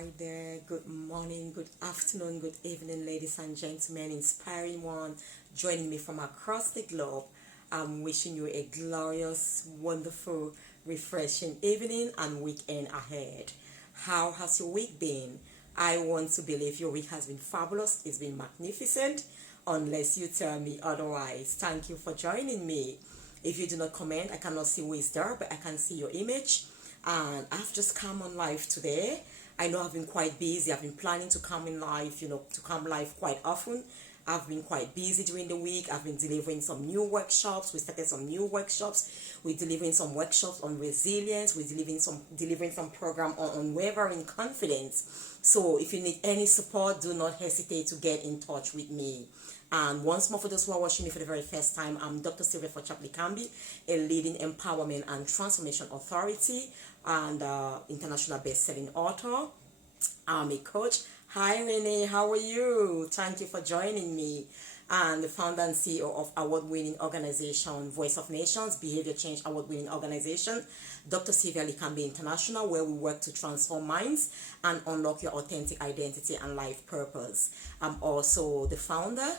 Hi there, good morning, good afternoon, good evening, ladies and gentlemen, inspiring one joining me from across the globe. I'm wishing you a glorious, wonderful, refreshing evening and weekend ahead. How has your week been? I want to believe your week has been fabulous, it's been magnificent, unless you tell me otherwise. Thank you for joining me. If you do not comment, I cannot see who is there, but I can see your image. And I've just come on live today. I know I've been quite busy. I've been planning to come in live, to come live quite often. I've been quite busy during the week. I've been delivering some new workshops. We started some new workshops. We're delivering some workshops on resilience. We're delivering some program on unwavering confidence. So if you need any support, do not hesitate to get in touch with me. And once more, for those who are watching me for the very first time, I'm Dr. Sylvia for Chaplikambi, a leading empowerment and transformation authority and international best-selling author. I'm a coach. Hi, Renee. How are you? Thank you for joining me. And the founder and CEO of award-winning organization Voice of Nations, Behavior Change Award-winning organization, Dr. Sylvia Likambi International, where we work to transform minds and unlock your authentic identity and life purpose. I'm also the founder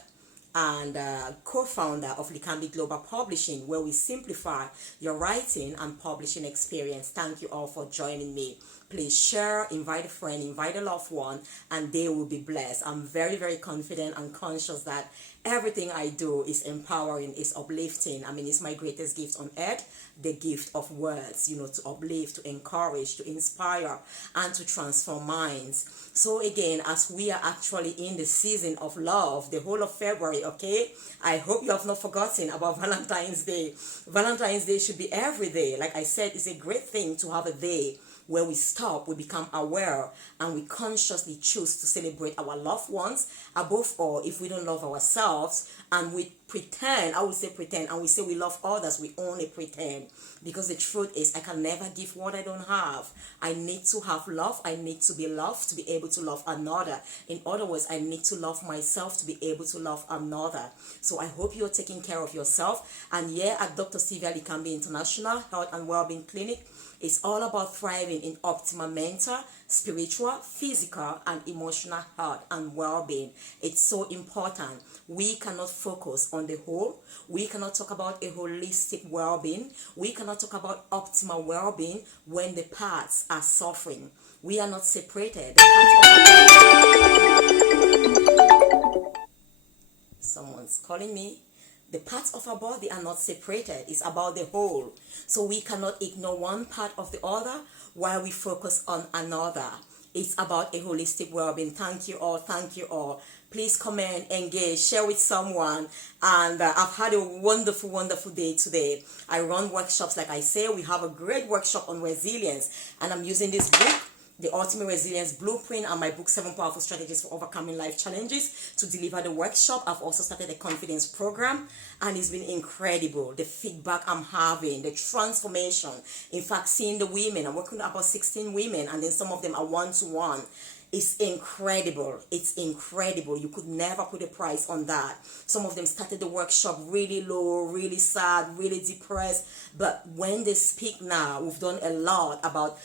and co-founder of Likambi Global Publishing, where we simplify your writing and publishing experience. Thank you all for joining me. Please share, invite a friend, invite a loved one, and they will be blessed. I'm very, very confident and conscious that everything I do is empowering, is uplifting. I mean, it's my greatest gift on earth, the gift of words, to uplift, to encourage, to inspire, and to transform minds. So again, as we are actually in the season of love, the whole of February, okay, I hope you have not forgotten about Valentine's Day. Valentine's Day should be every day. Like I said, it's a great thing to have a day where we stop, we become aware, and we consciously choose to celebrate our loved ones. Above all, if we don't love ourselves and we pretend, I would say pretend, and we say we love others, we only pretend. Because the truth is, I can never give what I don't have. I need to have love. I need to be loved to be able to love another. In other words, I need to love myself to be able to love another. So I hope you're taking care of yourself. And here at Dr. Sylvia Likambi International Health and Wellbeing Clinic, it's all about thriving in optimal mental, spiritual, physical, and emotional health and well-being. It's so important. We cannot focus on the whole. We cannot talk about a holistic well-being. We cannot talk about optimal well-being when the parts are suffering. We are not separated. Someone's calling me. The parts of our body are not separated. It's about the whole. So we cannot ignore one part of the other while we focus on another. It's about a holistic well-being. Thank you all. Thank you all. Please comment, engage, share with someone. And I've had a wonderful, wonderful day today. I run workshops, like I say. We have a great workshop on resilience. And I'm using this book, The Ultimate Resilience Blueprint, and my book, 7 Powerful Strategies for Overcoming Life Challenges, to deliver the workshop. I've also started a confidence program, and it's been incredible. The feedback I'm having, the transformation. In fact, seeing the women, I'm working with about 16 women, and then some of them are one-to-one. It's incredible. It's incredible. You could never put a price on that. Some of them started the workshop really low, really sad, really depressed. But when they speak now, we've done a lot about,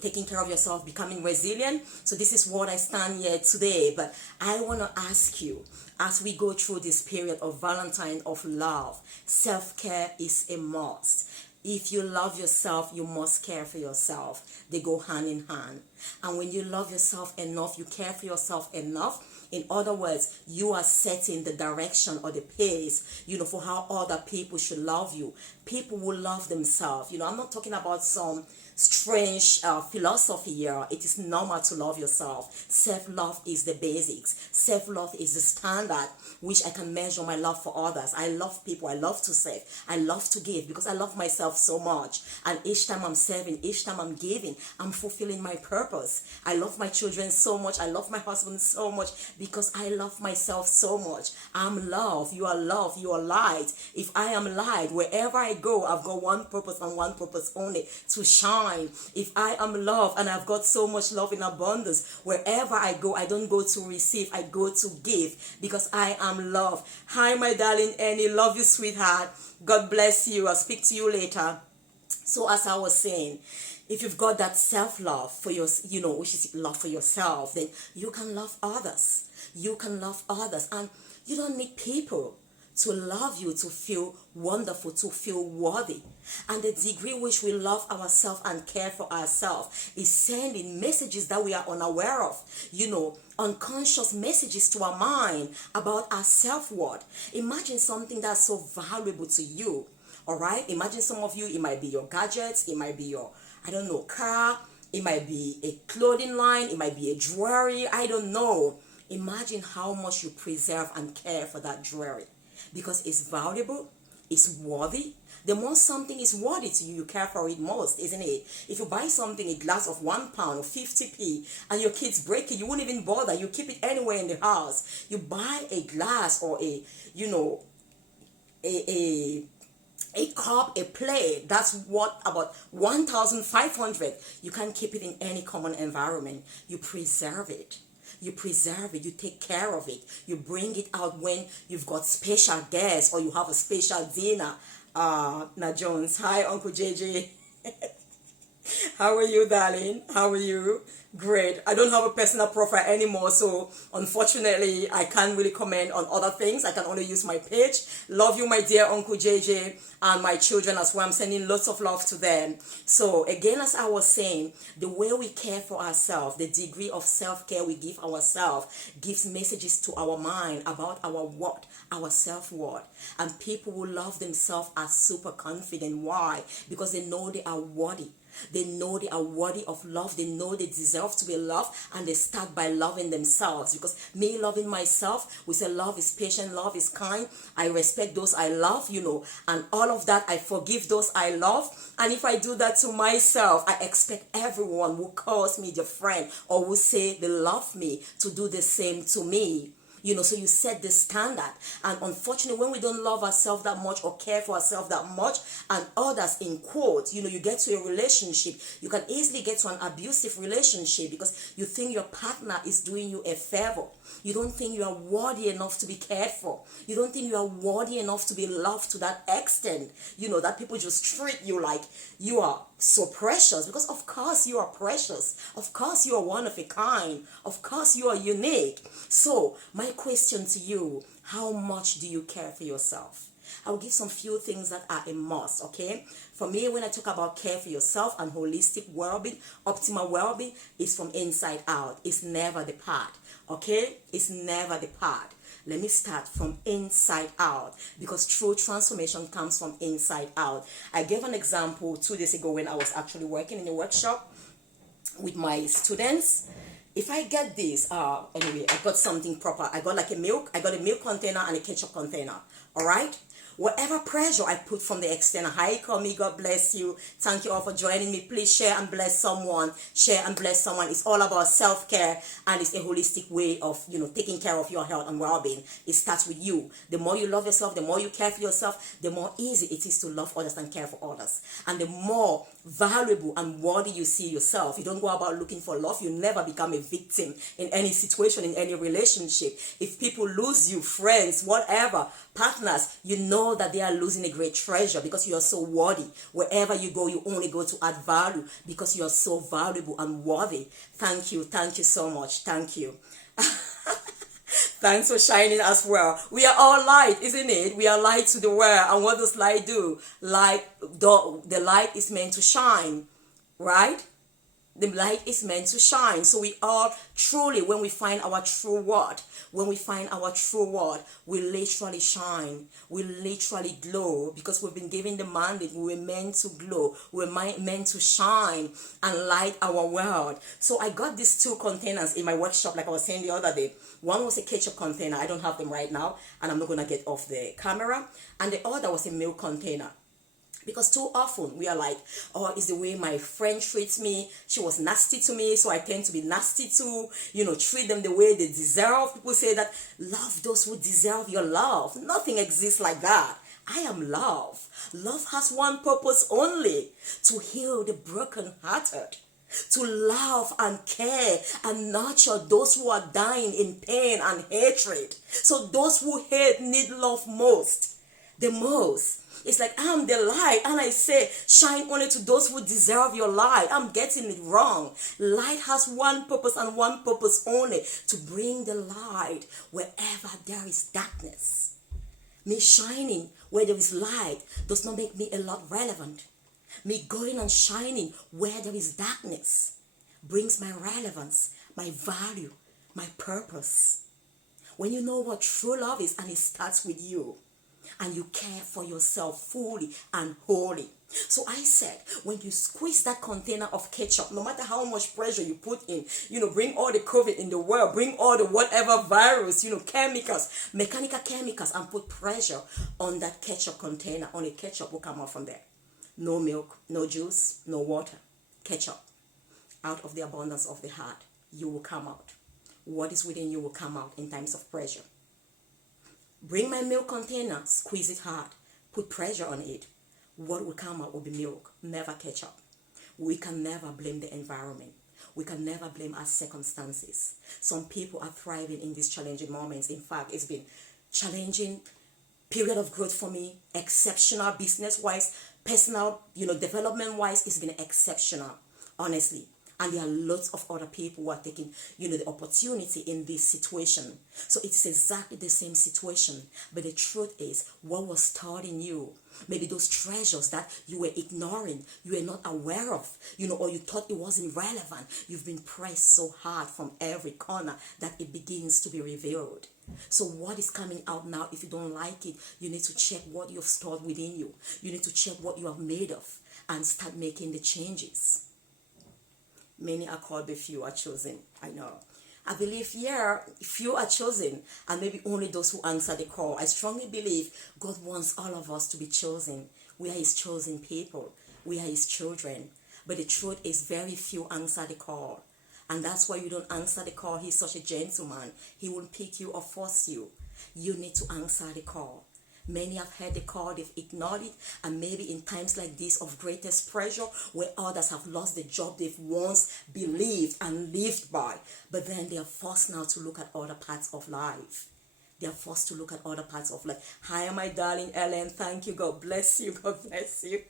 taking care of yourself, becoming resilient. So this is what I stand here today. But I want to ask you, as we go through this period of Valentine of love, self-care is a must. If you love yourself, you must care for yourself. They go hand in hand. And when you love yourself enough, you care for yourself enough. In other words, you are setting the direction or the pace, for how other people should love you. People will love themselves. I'm not talking about some strange philosophy here. It is normal to love yourself. Self-love is the basics. Self-love is the standard which I can measure my love for others. I love people. I love to serve. I love to give because I love myself so much. And each time I'm serving, each time I'm giving, I'm fulfilling my purpose. I love my children so much. I love my husband so much because I love myself so much. I'm love. You are love. You are light. If I am light, wherever I go, I've got one purpose and one purpose only, to shine. If I am love and I've got so much love in abundance, wherever I go, I don't go to receive, I go to give because I am love. Hi, my darling Annie. Love you, sweetheart. God bless you. I'll speak to you later. So as I was saying, if you've got that self-love for your, which is love for yourself, then you can love others. You can love others, and you don't need people to love you to feel wonderful, to feel worthy. And the degree which we love ourselves and care for ourselves is sending messages that we are unaware of, unconscious messages to our mind about our self-worth. Imagine something that's so valuable to you. All right, imagine some of you, it might be your gadgets, it might be your, I don't know, car, it might be a clothing line, it might be a jewelry, I don't know. Imagine how much you preserve and care for that jewelry, because it's valuable, it's worthy. The more something is worthy to you, you care for it most, isn't it? If you buy something, a glass of £1 or 50p, and your kids break it, you won't even bother. You keep it anywhere in the house. You buy a glass or a cup, a plate, that's what, about 1,500. You can't keep it in any common environment. You preserve it. You preserve it, you take care of it, you bring it out when you've got special guests or you have a special dinner. Na Jones, hi Uncle JJ. How are you, darling? How are you? Great. I don't have a personal profile anymore, so unfortunately I can't really comment on other things. I can only use my page. Love you, my dear Uncle JJ, and my children as well. I'm sending lots of love to them. So again, as I was saying, the way we care for ourselves, the degree of self-care we give ourselves gives messages to our mind about our what, our self-worth. And people who love themselves are super confident. Why? Because they know they are worthy. They know they are worthy of love. They know they deserve to be loved, and they start by loving themselves. Because me loving myself, we say love is patient, love is kind. I respect those I love, and all of that. I forgive those I love. And if I do that to myself, I expect everyone who calls me their friend or who say they love me to do the same to me. So you set the standard. And unfortunately, when we don't love ourselves that much or care for ourselves that much, and others in quotes, you get to a relationship, you can easily get to an abusive relationship because you think your partner is doing you a favor. You don't think you are worthy enough to be cared for. You don't think you are worthy enough to be loved to that extent, that people just treat you like you are so precious, because of course you are precious. Of course you are one of a kind. Of course you are unique. So my question to you, how much do you care for yourself? I'll give some few things that are a must, okay? For me, when I talk about care for yourself and holistic well-being, optimal well-being, is from inside out. It's never the part, okay? It's never the part. Let me start from inside out, because true transformation comes from inside out. I gave an example 2 days ago when I was actually working in a workshop with my students. If I get this, anyway, I got something proper. I got a milk container and a ketchup container, all right? Whatever pressure I put from the external, hi, Komi, God bless you. Thank you all for joining me. Please share and bless someone. Share and bless someone. It's all about self-care, and it's a holistic way of, taking care of your health and well-being. It starts with you. The more you love yourself, the more you care for yourself, the more easy it is to love others and care for others. And the more valuable and worthy you see yourself. You don't go about looking for love. You never become a victim in any situation, in any relationship. If people lose you, friends, whatever, partners, you know that they are losing a great treasure, because you are so worthy. Wherever you go, you only go to add value because you are so valuable and worthy. Thank you so much. Thank you. Thanks for shining as well. We are all light, isn't it? We are light to the world. And what does light do? The light is meant to shine, right? The light is meant to shine. So we all truly, when we find our true worth, we literally shine. We literally glow, because we've been given the mandate. We were meant to glow. We're meant to shine and light our world. So I got these 2 containers in my workshop, like I was saying the other day. One was a ketchup container. I don't have them right now, and I'm not going to get off the camera. And the other was a milk container. Because too often we are like, oh, it's the way my friend treats me. She was nasty to me, so I tend to be nasty too. Treat them the way they deserve. People say that love those who deserve your love. Nothing exists like that. I am love. Love has one purpose only: to heal the brokenhearted, to love and care and nurture those who are dying in pain and hatred. So those who hate need love the most. It's like, I'm the light, and I say, shine only to those who deserve your light. I'm getting it wrong. Light has one purpose and one purpose only, to bring the light wherever there is darkness. Me shining where there is light does not make me a lot relevant. Me going and shining where there is darkness brings my relevance, my value, my purpose. When you know what true love is, and it starts with you, and you care for yourself fully and wholly. So I said, when you squeeze that container of ketchup, no matter how much pressure you put in, bring all the COVID in the world, bring all the whatever virus, chemicals, mechanical chemicals, and put pressure on that ketchup container, only ketchup will come out from there. No milk, no juice, no water, ketchup. Out of the abundance of the heart, you will come out. What is within you will come out in times of pressure. Bring my milk container, squeeze it hard, put pressure on it. What will come out will be milk, never ketchup. We can never blame the environment. We can never blame our circumstances. Some people are thriving in these challenging moments. In fact, it's been challenging period of growth for me, exceptional business-wise, personal, development-wise. It's been exceptional, honestly. And there are lots of other people who are taking, the opportunity in this situation. So it's exactly the same situation. But the truth is, what was taught in you, maybe those treasures that you were ignoring, you were not aware of, or you thought it wasn't relevant. You've been pressed so hard from every corner that it begins to be revealed. So what is coming out now, if you don't like it, you need to check what you've stored within you. You need to check what you have made of and start making the changes. Many are called, but few are chosen. I know. I believe, few are chosen, and maybe only those who answer the call. I strongly believe God wants all of us to be chosen. We are His chosen people. We are His children. But the truth is, very few answer the call. And that's why you don't answer the call. He's such a gentleman. He won't pick you or force you. You need to answer the call. Many have heard the call, they've ignored it, and maybe in times like this of greatest pressure, where others have lost the job they've once believed and lived by, but then they are forced now to look at other parts of life. They are forced to look at other parts of life. Hi, my darling Ellen. Thank you. God bless you. God bless you.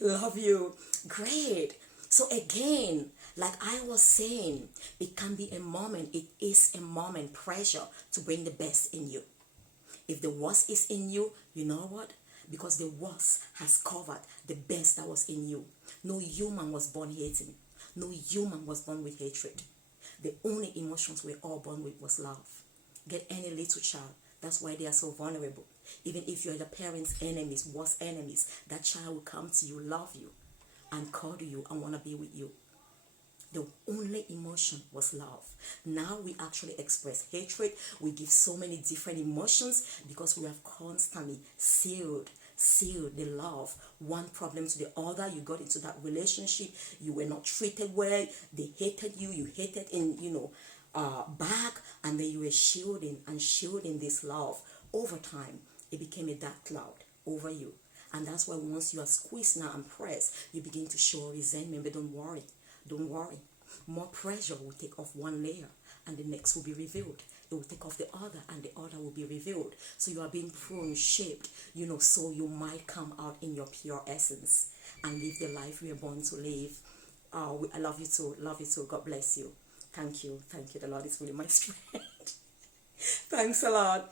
Love you. Great. So again, like I was saying, it can be a moment. It is a moment, pressure to bring the best in you. If the worst is in you, you know what? Because the worst has covered the best that was in you. No human was born hating. No human was born with hatred. The only emotions we're all born with was love. Get any little child. That's why they are so vulnerable. Even if you're the parents' enemies, worst enemies, that child will come to you, love you, and cuddle you and want to be with you. The only emotion was love. Now we actually express hatred. We give so many different emotions because we have constantly sealed the love. One problem to the other. You got into that relationship. You were not treated well. They hated you. You hated back. And then you were shielding this love. Over time, it became a dark cloud over you. And that's why once you are squeezed now and pressed, you begin to show resentment. But don't worry. Don't worry. More pressure will take off one layer and the next will be revealed. It will take off the other and the other will be revealed. So you are being pruned, shaped, so you might come out in your pure essence and live the life we are born to live. I love you too. Love you too. God bless you. Thank you. Thank you. The Lord is really my strength. Thanks a lot.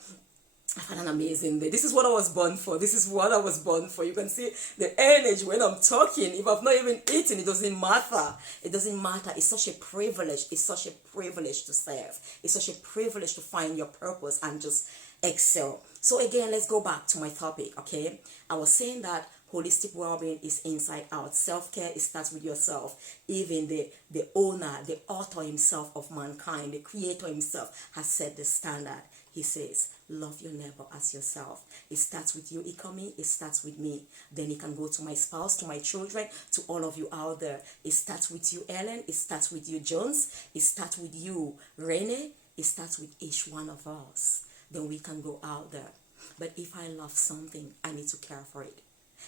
I've had an amazing day. This is what I was born for. This is what I was born for. You can see the energy when I'm talking. If I've not even eaten, it doesn't matter. It doesn't matter. It's such a privilege. It's such a privilege to serve. It's such a privilege to find your purpose and just excel. So again, let's go back to my topic, okay? I was saying that holistic well-being is inside out. Self-care, it starts with yourself. Even the owner, the author himself of mankind, the creator himself has set the standard. He says, love your neighbor as yourself. It starts with you, Ikomi. It starts with me. Then it can go to my spouse, to my children, to all of you out there. It starts with you, Ellen. It starts with you, Jones. It starts with you, Rene. It starts with each one of us. Then we can go out there. But if I love something, I need to care for it.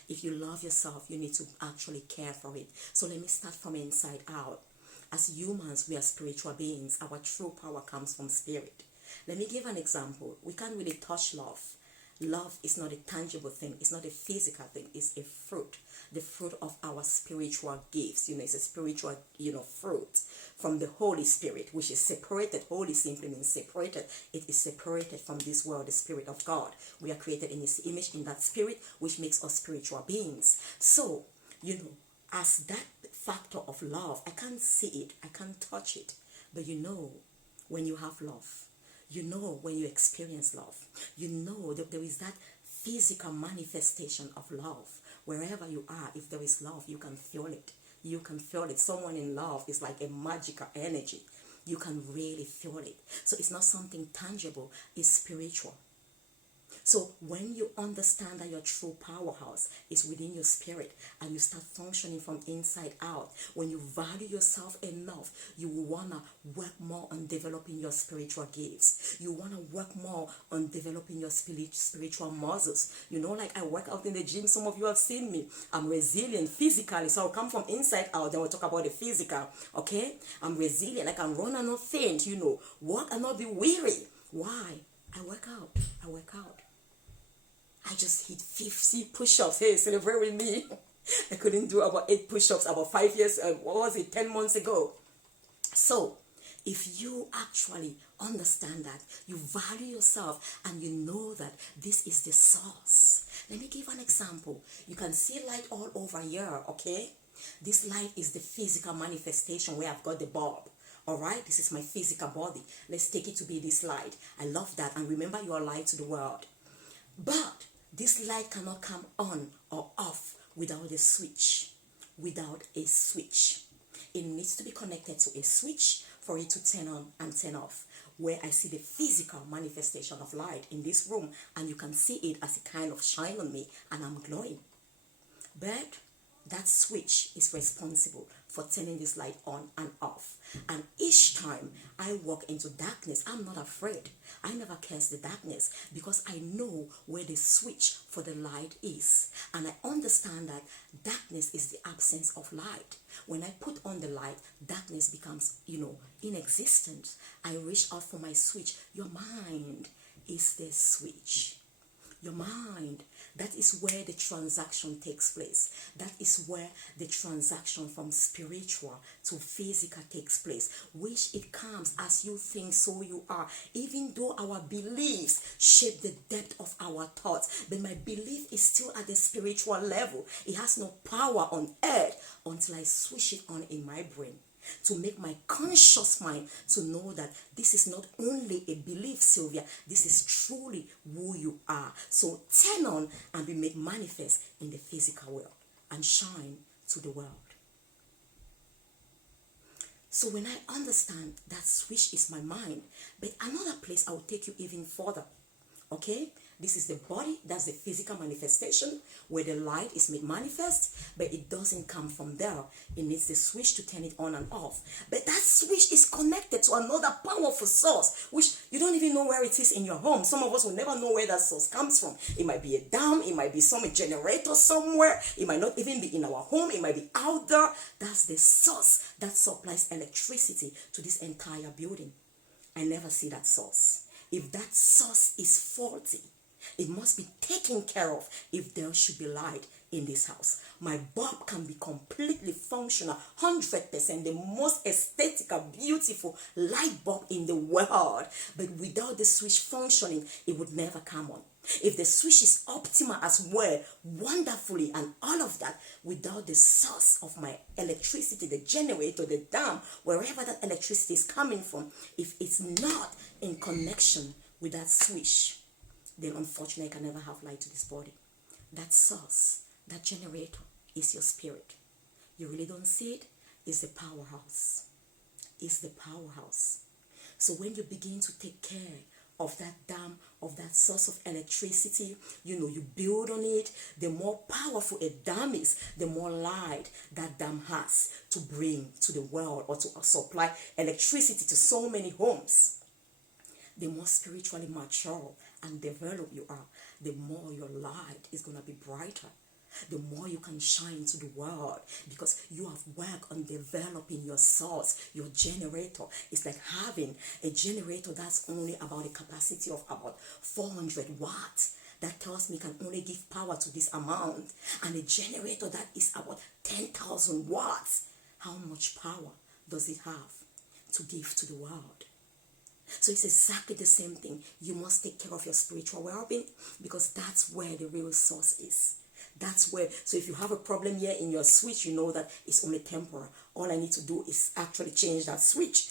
If you love yourself, you need to actually care for it. So let me start from inside out. As humans, we are spiritual beings. Our true power comes from spirit. Let me give an example. We can't really touch love Love is not a tangible thing. It's not a physical thing. It's a fruit. The fruit of our spiritual gifts. It's a spiritual, fruit from the Holy Spirit, which is separated. Holy simply means separated. It is separated from this world, the Spirit of God. We are created in His image, in that Spirit, which makes us spiritual beings. So, as that factor of love, I can't see it, I can't touch it, but when you have love, when you experience love, that there is that physical manifestation of love. Wherever you are, if there is love, you can feel it. You can feel it. Someone in love is like a magical energy. You can really feel it. So it's not something tangible, it's spiritual. So when you understand that your true powerhouse is within your spirit and you start functioning from inside out, when you value yourself enough, you will want to work more on developing your spiritual gifts. You want to work more on developing your spiritual muscles. Like I work out in the gym. Some of you have seen me. I'm resilient physically. So I'll come from inside out. Then we'll talk about the physical. Okay? I'm resilient. I can run and not faint. Walk and not be weary. Why? I work out. I just hit 50 push-ups. Hey, celebrate with me. I couldn't do about 8 push-ups about 5 years, 10 months ago. So, if you actually understand that, you value yourself, and you know that this is the source. Let me give an example. You can see light all over here, okay? This light is the physical manifestation where I've got the bulb. Alright, this is my physical body. Let's take it to be this light. I love that. And remember, you are light to the world. But this light cannot come on or off without a switch. It needs to be connected to a switch for it to turn on and turn off. Where I see the physical manifestation of light in this room, and you can see it as a kind of shine on me, and I'm glowing. But that switch is responsible for turning this light on and off. And each time I walk into darkness, I'm not afraid. I never curse the darkness because I know where the switch for the light is. And I understand that darkness is the absence of light. When I put on the light, darkness becomes, inexistent. I reach out for my switch. Your mind is the switch. Your mind. That is where the transaction takes place. That is where the transaction from spiritual to physical takes place. Which it comes as you think, so you are. Even though our beliefs shape the depth of our thoughts, but my belief is still at the spiritual level. It has no power on earth until I switch it on in my brain. To make my conscious mind to know that this is not only a belief, Sylvia, this is truly who you are. So turn on and be made manifest in the physical world and shine to the world. So when I understand that switch is my mind, but another place I will take you even further. Okay? This is the body, that's the physical manifestation where the light is made manifest, but it doesn't come from there. It needs the switch to turn it on and off. But that switch is connected to another powerful source, which you don't even know where it is in your home. Some of us will never know where that source comes from. It might be a dam, it might be some generator somewhere, it might not even be in our home, it might be out there. That's the source that supplies electricity to this entire building. I never see that source. If that source is faulty, it must be taken care of if there should be light in this house. My bulb can be completely functional, 100%, the most aesthetical, beautiful light bulb in the world. But without the switch functioning, it would never come on. If the switch is optimal as well, wonderfully, and all of that, without the source of my electricity, the generator, the dam, wherever that electricity is coming from, if it's not in connection with that switch, then unfortunately I can never have light to this body. That source, that generator is your spirit. You really don't see it? It's the powerhouse. It's the powerhouse. So when you begin to take care of that dam, of that source of electricity, you build on it, the more powerful a dam is, the more light that dam has to bring to the world or to supply electricity to so many homes. The more spiritually mature and developed you are, the more your light is going to be brighter. The more you can shine to the world because you have worked on developing your source, your generator. It's like having a generator that's only about a capacity of about 400 watts. that tells me can only give power to this amount, and a generator that is about 10,000 watts, how much power does it have to give to the world? So it's exactly the same thing. You must take care of your spiritual well-being, because that's where the real source is. That's where, so if you have a problem here in your switch, you know that it's only temporal. All I need to do is actually change that switch.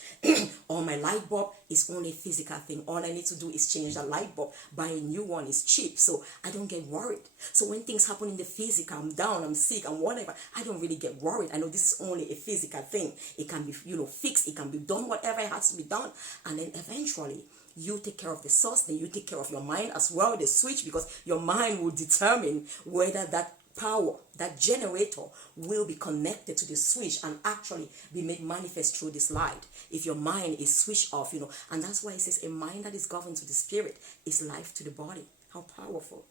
Or my light bulb is only a physical thing. All I need to do is change the light bulb. Buy a new one. It's cheap, so I don't get worried. So when things happen in the physical, I'm down, I'm sick, I'm whatever, I don't really get worried. I know this is only a physical thing. It can be, fixed. It can be done, whatever it has to be done. And then eventually, you take care of the source, then you take care of your mind as well, the switch, because your mind will determine whether that power, that generator, will be connected to the switch and actually be made manifest through this light. If your mind is switched off, and that's why it says a mind that is governed to the spirit is life to the body. How powerful.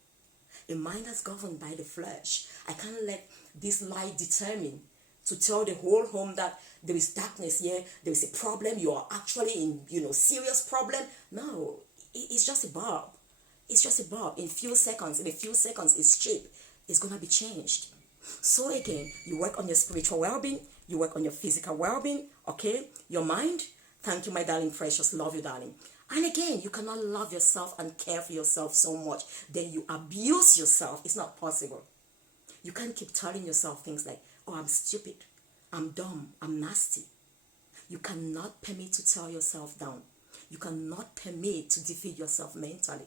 A mind that's governed by the flesh. I can't let this light determine to tell the whole home that there is darkness here, there is a problem, you are actually in, serious problem. No, it's just a bulb. It's just a bulb. In a few seconds, it's cheap. It's going to be changed. So again, you work on your spiritual well-being, you work on your physical well-being, okay? Your mind. Thank you, my darling precious. Love you, darling. And again, you cannot love yourself and care for yourself so much. Then you abuse yourself. It's not possible. You can't keep telling yourself things like, oh, I'm stupid, I'm dumb, I'm nasty. You cannot permit to tear yourself down. You cannot permit to defeat yourself mentally.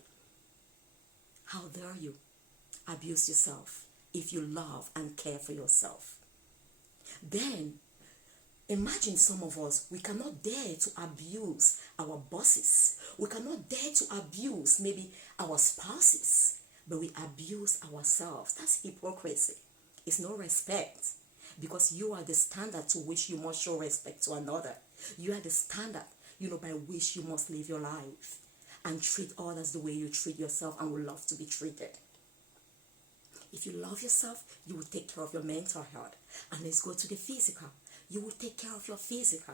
How dare you abuse yourself if you love and care for yourself? Then, imagine some of us, we cannot dare to abuse our bosses. We cannot dare to abuse maybe our spouses, but we abuse ourselves. That's hypocrisy. It's no respect, because you are the standard to which you must show respect to another. You are the standard, by which you must live your life and treat others the way you treat yourself and would love to be treated. If you love yourself, you will take care of your mental health. And let's go to the physical. You will take care of your physical.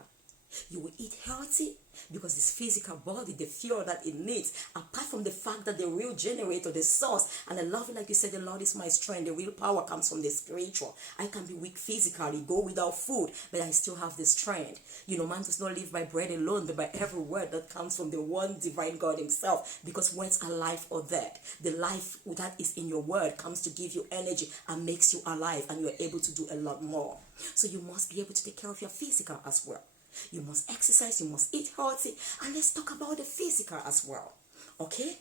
You will eat healthy, because this physical body, the fuel that it needs, apart from the fact that the real generator, the source, and I love it like you said, the Lord is my strength. The real power comes from the spiritual. I can be weak physically, go without food, but I still have the strength. Man does not live by bread alone, but by every word that comes from the one divine God himself, because words are life or death. The life that is in your word comes to give you energy and makes you alive, and you are able to do a lot more. So you must be able to take care of your physical as well. You must exercise, you must eat healthy, and let's talk about the physical as well. Okay?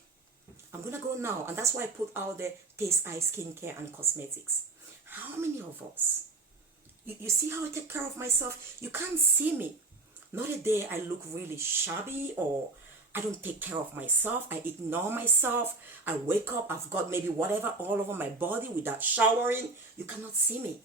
I'm going to go now, and that's why I put out the Taste Eye Skincare and Cosmetics. How many of us, you see how I take care of myself? You can't see me. Not a day I look really shabby, or I don't take care of myself. I ignore myself. I wake up, I've got maybe whatever all over my body without showering. You cannot see me.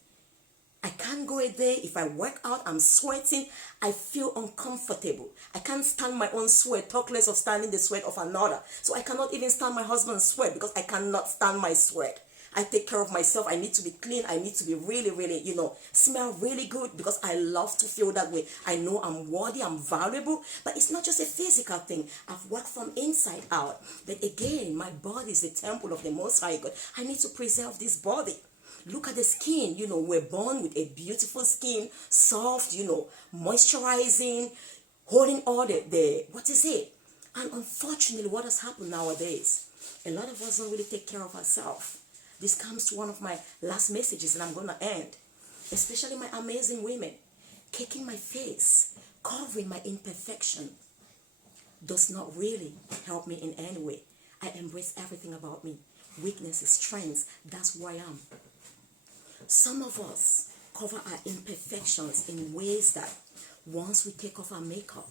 I can't go a day, if I work out, I'm sweating, I feel uncomfortable. I can't stand my own sweat, talk less of standing the sweat of another. So I cannot even stand my husband's sweat, because I cannot stand my sweat. I take care of myself. I need to be clean. I need to be really, really, smell really good, because I love to feel that way. I know I'm worthy, I'm valuable, but it's not just a physical thing. I've worked from inside out. But again, my body is the temple of the Most High God. I need to preserve this body. Look at the skin, we're born with a beautiful skin, soft, moisturizing, holding all what is it? And unfortunately, what has happened nowadays, a lot of us don't really take care of ourselves. This comes to one of my last messages, and I'm going to end. Especially my amazing women. Caking my face, covering my imperfection, does not really help me in any way. I embrace everything about me. Weaknesses, strengths, that's who I am. Some of us cover our imperfections in ways that once we take off our makeup,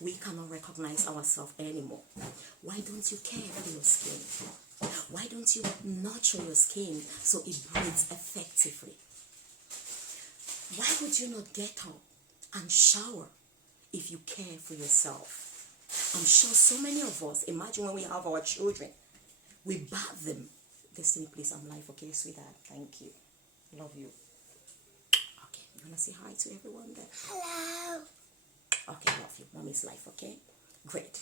we cannot recognize ourselves anymore. Why don't you care for your skin? Why don't you nurture your skin so it breathes effectively? Why would you not get up and shower if you care for yourself? I'm sure so many of us, imagine when we have our children, we bath them. Destiny, please, I'm live, okay, sweetheart? Thank you. Love you. Okay, you want to say hi to everyone there? Hello. Okay, love you. Mommy's life, okay? Great.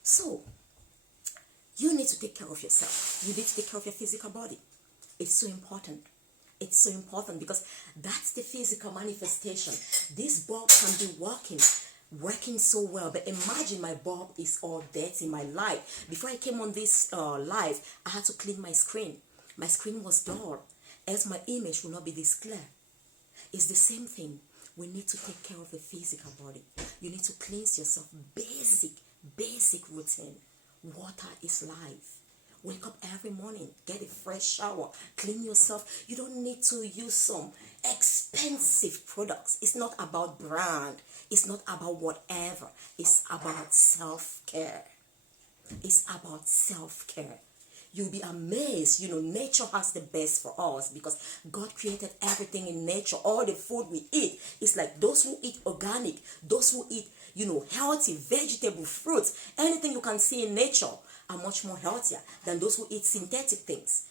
So, You need to take care of yourself. You need to take care of your physical body. It's so important. It's so important because that's the physical manifestation. This bulb can be working so well, but imagine my bulb is all dirty. My light, before I came on this live, I had to clean my screen. My screen was dull, else my image will not be this clear. It's the same thing. We need to take care of the physical body. You need to cleanse yourself. Basic routine. Water is life. Wake up every morning, get a fresh shower, clean yourself. You don't need to use some expensive products. It's not about brand. It's not about whatever. It's about self-care. It's about self-care. You'll be amazed. Nature has the best for us because God created everything in nature. All the food we eat, it's like those who eat organic, those who eat, healthy, vegetable, fruits, anything you can see in nature are much more healthier than those who eat synthetic things.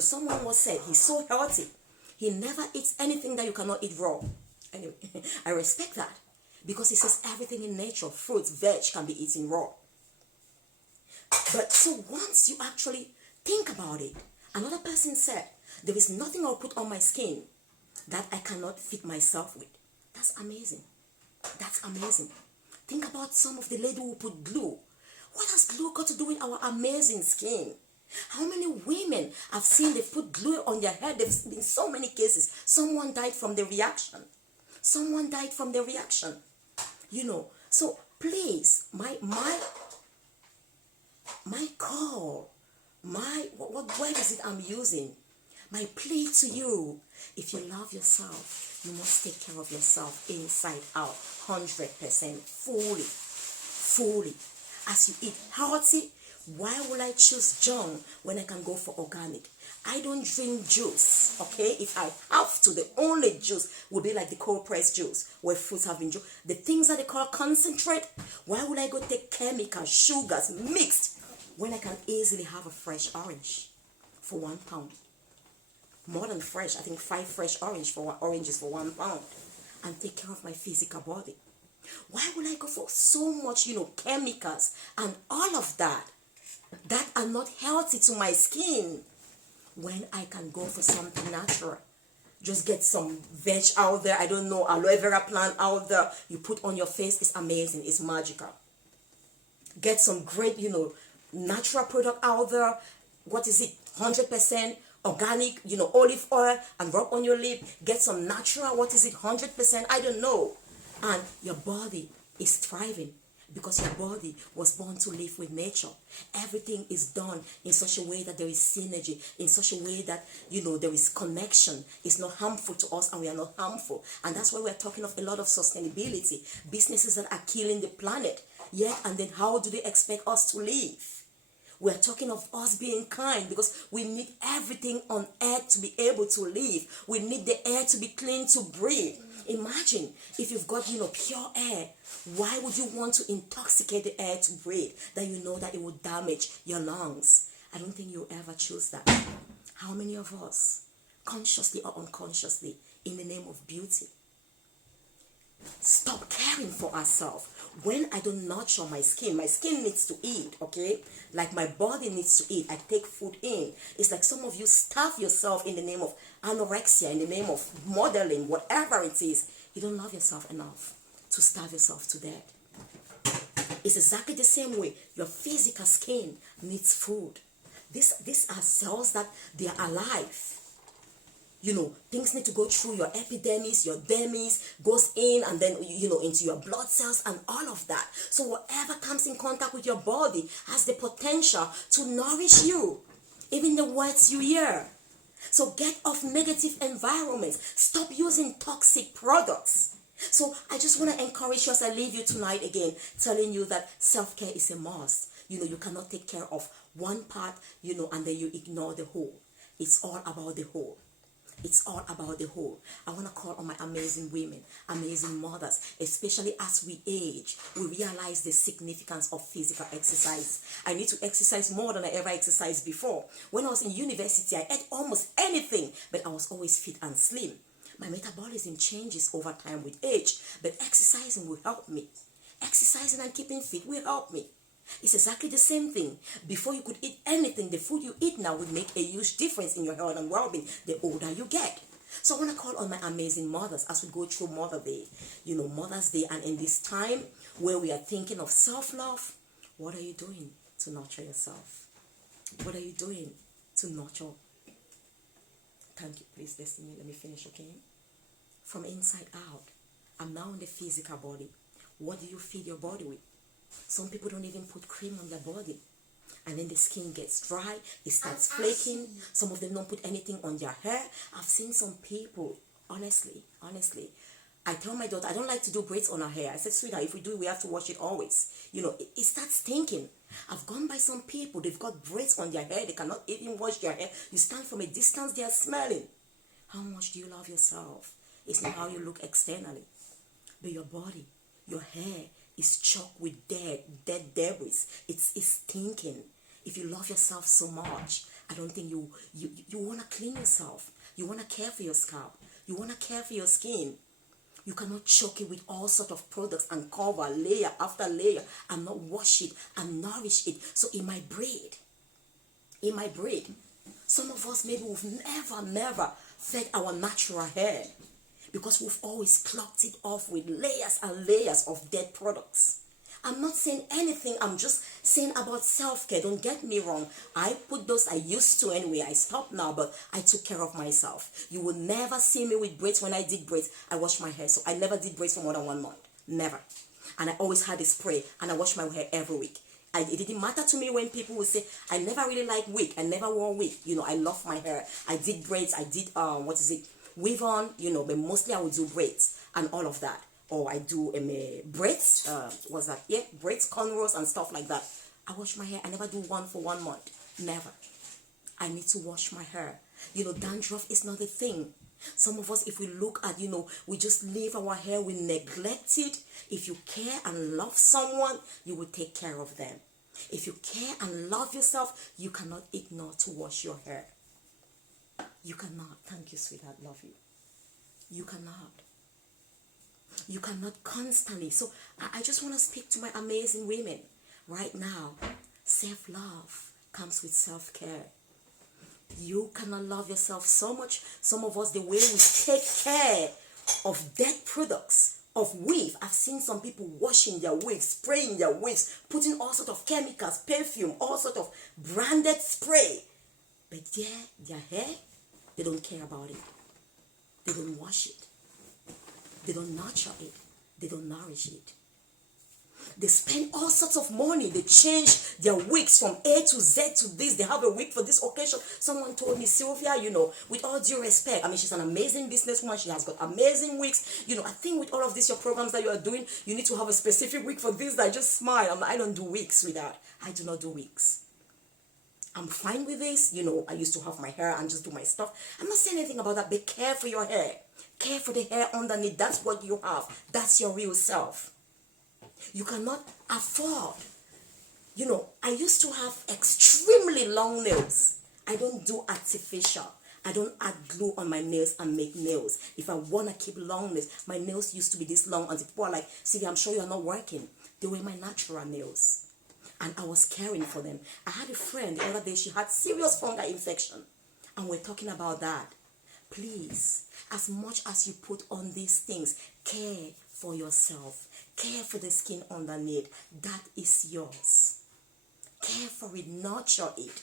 Someone once said he's so healthy, he never eats anything that you cannot eat raw. Anyway, I respect that because he says everything in nature, fruits, veg can be eaten raw. But so once you actually think about it, another person said, there is nothing I'll put on my skin that I cannot fit myself with. That's amazing. That's amazing. Think about some of the ladies who put glue. What has glue got to do with our amazing skin? How many women I've seen they put glue on their head? There's been so many cases. Someone died from the reaction. So please, my call, what word is it I'm using? My plea to you, if you love yourself, you must take care of yourself inside out, 100%, fully. As you eat healthy, why will I choose junk when I can go for organic? I don't drink juice, okay? If I have to, the only juice will be like the cold pressed juice where fruits have been juiced. The things that they call concentrate, why would I go take chemicals, sugars, mixed when I can easily have a fresh orange for £1? More than fresh, I think 5 fresh oranges for £1, and take care of my physical body. Why would I go for so much, chemicals and all of that are not healthy to my skin when I can go for something natural? Just get some veg out there, I don't know, aloe vera plant out there, you put on your face, it's amazing, it's magical. Get some great, natural product out there, 100% organic, olive oil, and rub on your lip. Get some natural, 100%, I don't know. And your body is thriving because your body was born to live with nature. Everything is done in such a way that there is synergy, in such a way that, there is connection. It's not harmful to us and we are not harmful. And that's why we're talking of a lot of sustainability. Businesses that are killing the planet. Yet, and then how do they expect us to live? We're talking of us being kind because we need everything on earth to be able to live. We need the air to be clean to breathe. Imagine if you've got, pure air. Why would you want to intoxicate the air to breathe that you know that it would damage your lungs? I don't think you'll ever choose that. How many of us, consciously or unconsciously, in the name of beauty, stop caring for ourselves? When I don't nurture my skin needs to eat, okay? Like my body needs to eat. I take food in. It's like some of you starve yourself in the name of anorexia, in the name of modeling, whatever it is. You don't love yourself enough to starve yourself to death. It's exactly the same way your physical skin needs food. These are cells that they are alive. Things need to go through your epidermis, your dermis, goes in and then, into your blood cells and all of that. So whatever comes in contact with your body has the potential to nourish you. Even the words you hear. So get off negative environments. Stop using toxic products. So I just want to encourage you as I leave you tonight again, telling you that self-care is a must. You cannot take care of one part, and then you ignore the whole. It's all about the whole. It's all about the whole. I want to call on my amazing women, amazing mothers, especially as we age, we realize the significance of physical exercise. I need to exercise more than I ever exercised before. When I was in university, I ate almost anything, but I was always fit and slim. My metabolism changes over time with age, but exercising will help me. Exercising and keeping fit will help me. It's exactly the same thing. Before you could eat anything, the food you eat now will make a huge difference in your health and well-being the older you get. So I want to call on my amazing mothers as we go through Mother's Day. Mother's Day, and in this time where we are thinking of self-love, what are you doing to nurture yourself? What are you doing to nurture? Thank you. Please listen to me. Let me finish, okay? From inside out. I'm now in the physical body. What do you feed your body with? Some people don't even put cream on their body. And then the skin gets dry. It starts flaking. Some of them don't put anything on their hair. I've seen some people, honestly, I tell my daughter, I don't like to do braids on her hair. I said, sweetheart, if we do, we have to wash it always. It starts stinking. I've gone by some people, they've got braids on their hair. They cannot even wash their hair. You stand from a distance, they are smelling. How much do you love yourself? It's not how you look externally. But your body, your hair is choked with dead debris. It's stinking. If you love yourself so much, I don't think you want to clean yourself. You want to care for your scalp. You want to care for your skin. You cannot choke it with all sorts of products and cover layer after layer and not wash it and nourish it. So in my braid, some of us maybe we've never fed our natural hair because we've always clogged it off with layers and layers of dead products. I'm not saying anything. I'm just saying about self-care. Don't get me wrong. I put those, I used to anyway. I stopped now, but I took care of myself. You will never see me with braids. When I did braids, I washed my hair. So I never did braids for more than 1 month. Never. And I always had a spray, and I washed my hair every week. It didn't matter to me when people would say, I never really like wig. I never wore wig. I love my hair. I did braids. I did, weave on, but mostly I would do braids and all of that. Or I do braids, braids, cornrows and stuff like that. I wash my hair. I never do one for 1 month. Never. I need to wash my hair. Dandruff is not a thing. Some of us, if we look at, we just leave our hair, we neglect it. If you care and love someone, you will take care of them. If you care and love yourself, you cannot ignore to wash your hair. You cannot. Thank you, sweetheart. Love you. You cannot. You cannot constantly. So I just want to speak to my amazing women right now. Self-love comes with self-care. You cannot love yourself so much. Some of us, the way we take care of dead products, of weave. I've seen some people washing their wigs, spraying their wigs, putting all sorts of chemicals, perfume, all sorts of branded spray. But their hair, they don't care about it. They don't wash it. They don't nurture it. They don't nourish it. They spend all sorts of money. They change their wigs from A to Z to this. They have a wig for this occasion. Someone told me, Sylvia, with all due respect, she's an amazing businesswoman. She has got amazing wigs. I think with all of this, your programs that you are doing, you need to have a specific wig for this. I just smile. I don't do wigs with that. I do not do wigs. I'm fine with this. I used to have my hair and just do my stuff. I'm not saying anything about that, but care for your hair. Care for the hair underneath. That's what you have. That's your real self. You cannot afford. I used to have extremely long nails. I don't do artificial. I don't add glue on my nails and make nails. If I want to keep long nails, my nails used to be this long until people are like, see, I'm sure you're not working. They were my natural nails. And I was caring for them. I had a friend the other day, she had serious fungal infection. And we're talking about that. Please, as much as you put on these things, care for yourself. Care for the skin underneath. That is yours. Care for it. Nurture it.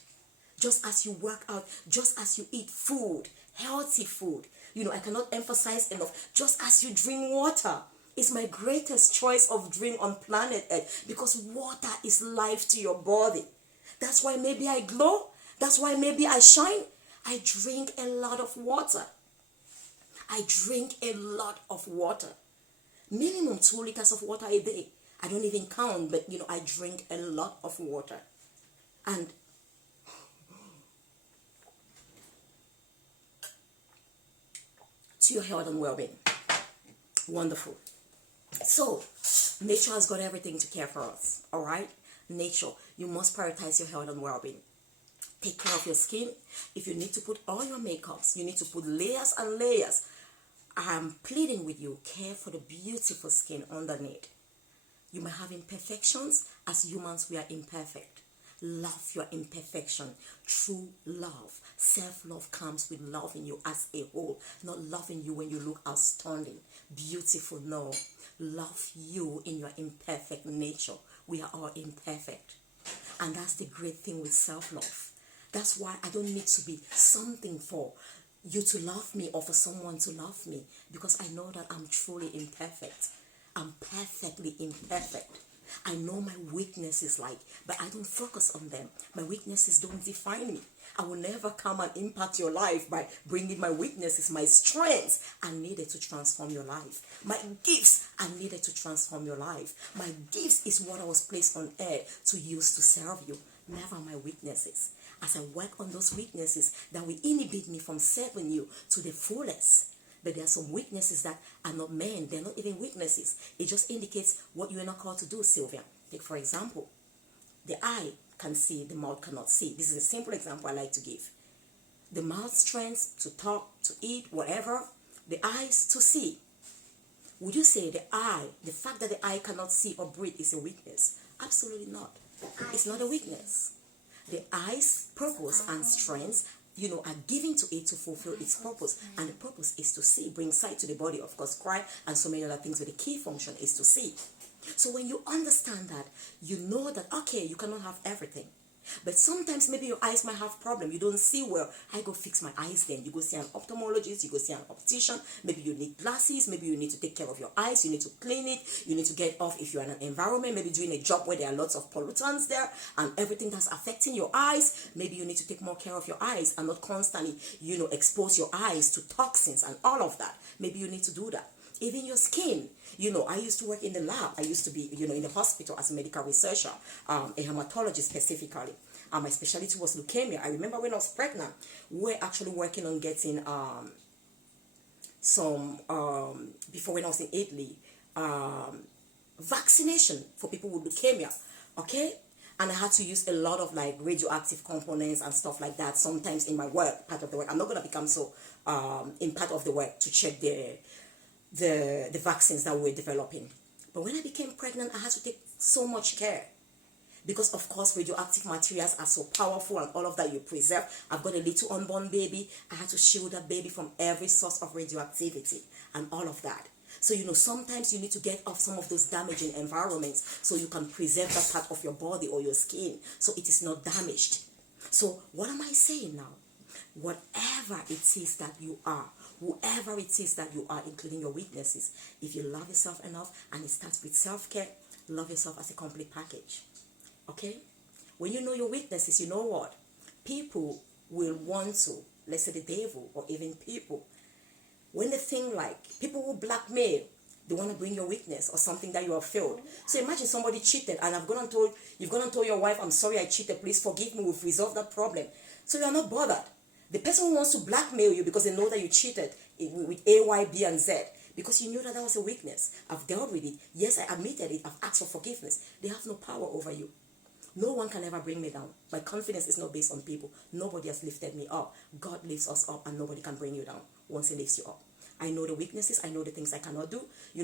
Just as you work out, just as you eat food, healthy food. I cannot emphasize enough. Just as you drink water. It's my greatest choice of drink on planet Earth because water is life to your body. That's why maybe I glow. That's why maybe I shine. I drink a lot of water. I drink a lot of water. Minimum 2 liters of water a day. I don't even count, but I drink a lot of water. And to your health and well-being. Wonderful. So, nature has got everything to care for us, all right? Nature, you must prioritize your health and well-being. Take care of your skin. If you need to put all your makeups, you need to put layers and layers. I'm pleading with you, care for the beautiful skin underneath. You might have imperfections. As humans, we are imperfect. Love your imperfection. True love. Self-love comes with loving you as a whole. Not loving you when you look outstanding, beautiful. No. Love you in your imperfect nature. We are all imperfect. And that's the great thing with self-love. That's why I don't need to be something for you to love me or for someone to love me. Because I know that I'm truly imperfect. I'm perfectly imperfect. I know my weaknesses but I don't focus on them. My weaknesses don't define me. I will never come and impact your life by bringing my weaknesses, my strengths. I needed to transform your life. My gifts, I needed to transform your life. My gifts is what I was placed on earth to use to serve you. Never my weaknesses. As I work on those weaknesses, that will inhibit me from serving you to the fullest. But there are some weaknesses that are not men. They're not even weaknesses. It just indicates what you are not called to do, Sylvia. Take, for example, the eye can see, the mouth cannot see. This is a simple example I like to give. The mouth's strength to talk, to eat, whatever. The eyes to see. Would you say the fact that the eye cannot see or breathe is a weakness? Absolutely not. It's not a weakness. The eye's purpose and strengths are given to it to fulfill its purpose. And the purpose is to see, bring sight to the body, of course, cry, and so many other things. But the key function is to see. So when you understand that, you know that, okay, you cannot have everything. But sometimes maybe your eyes might have problem. You don't see well. I go fix my eyes then. You go see an ophthalmologist. You go see an optician. Maybe you need glasses. Maybe you need to take care of your eyes. You need to clean it. You need to get off if you're in an environment. Maybe doing a job where there are lots of pollutants there and everything that's affecting your eyes. Maybe you need to take more care of your eyes and not constantly, expose your eyes to toxins and all of that. Maybe you need to do that. Even your skin. I used to work in the lab. I used to be, in the hospital as a medical researcher, a hematologist specifically. My specialty was leukemia. I remember when I was pregnant, we were actually working on getting before when I was in Italy, vaccination for people with leukemia. Okay? And I had to use a lot of radioactive components and stuff like that sometimes in my work, part of the work. I'm not going to become so in part of the work to check the vaccines that we're developing. But when I became pregnant, I had to take so much care. Because, of course, radioactive materials are so powerful and all of that you preserve. I've got a little unborn baby. I had to shield that baby from every source of radioactivity and all of that. So, sometimes you need to get off some of those damaging environments so you can preserve that part of your body or your skin so it is not damaged. So, what am I saying now? Whatever it is that you are, whoever it is that you are, including your weaknesses, if you love yourself enough, and it starts with self-care, love yourself as a complete package. Okay? When you know your weaknesses, you know what? People will want to, let's say the devil or even people, when they think people will blackmail, they want to bring your weakness or something that you have failed. So imagine somebody cheated and you've gone and told your wife, I'm sorry I cheated, please forgive me, we've resolved that problem. So you are not bothered. The person who wants to blackmail you because they know that you cheated with A, Y, B, and Z, because you knew that was a weakness. I've dealt with it. Yes, I admitted it. I've asked for forgiveness. They have no power over you. No one can ever bring me down. My confidence is not based on people. Nobody has lifted me up. God lifts us up and nobody can bring you down once he lifts you up. I know the weaknesses. I know the things I cannot do.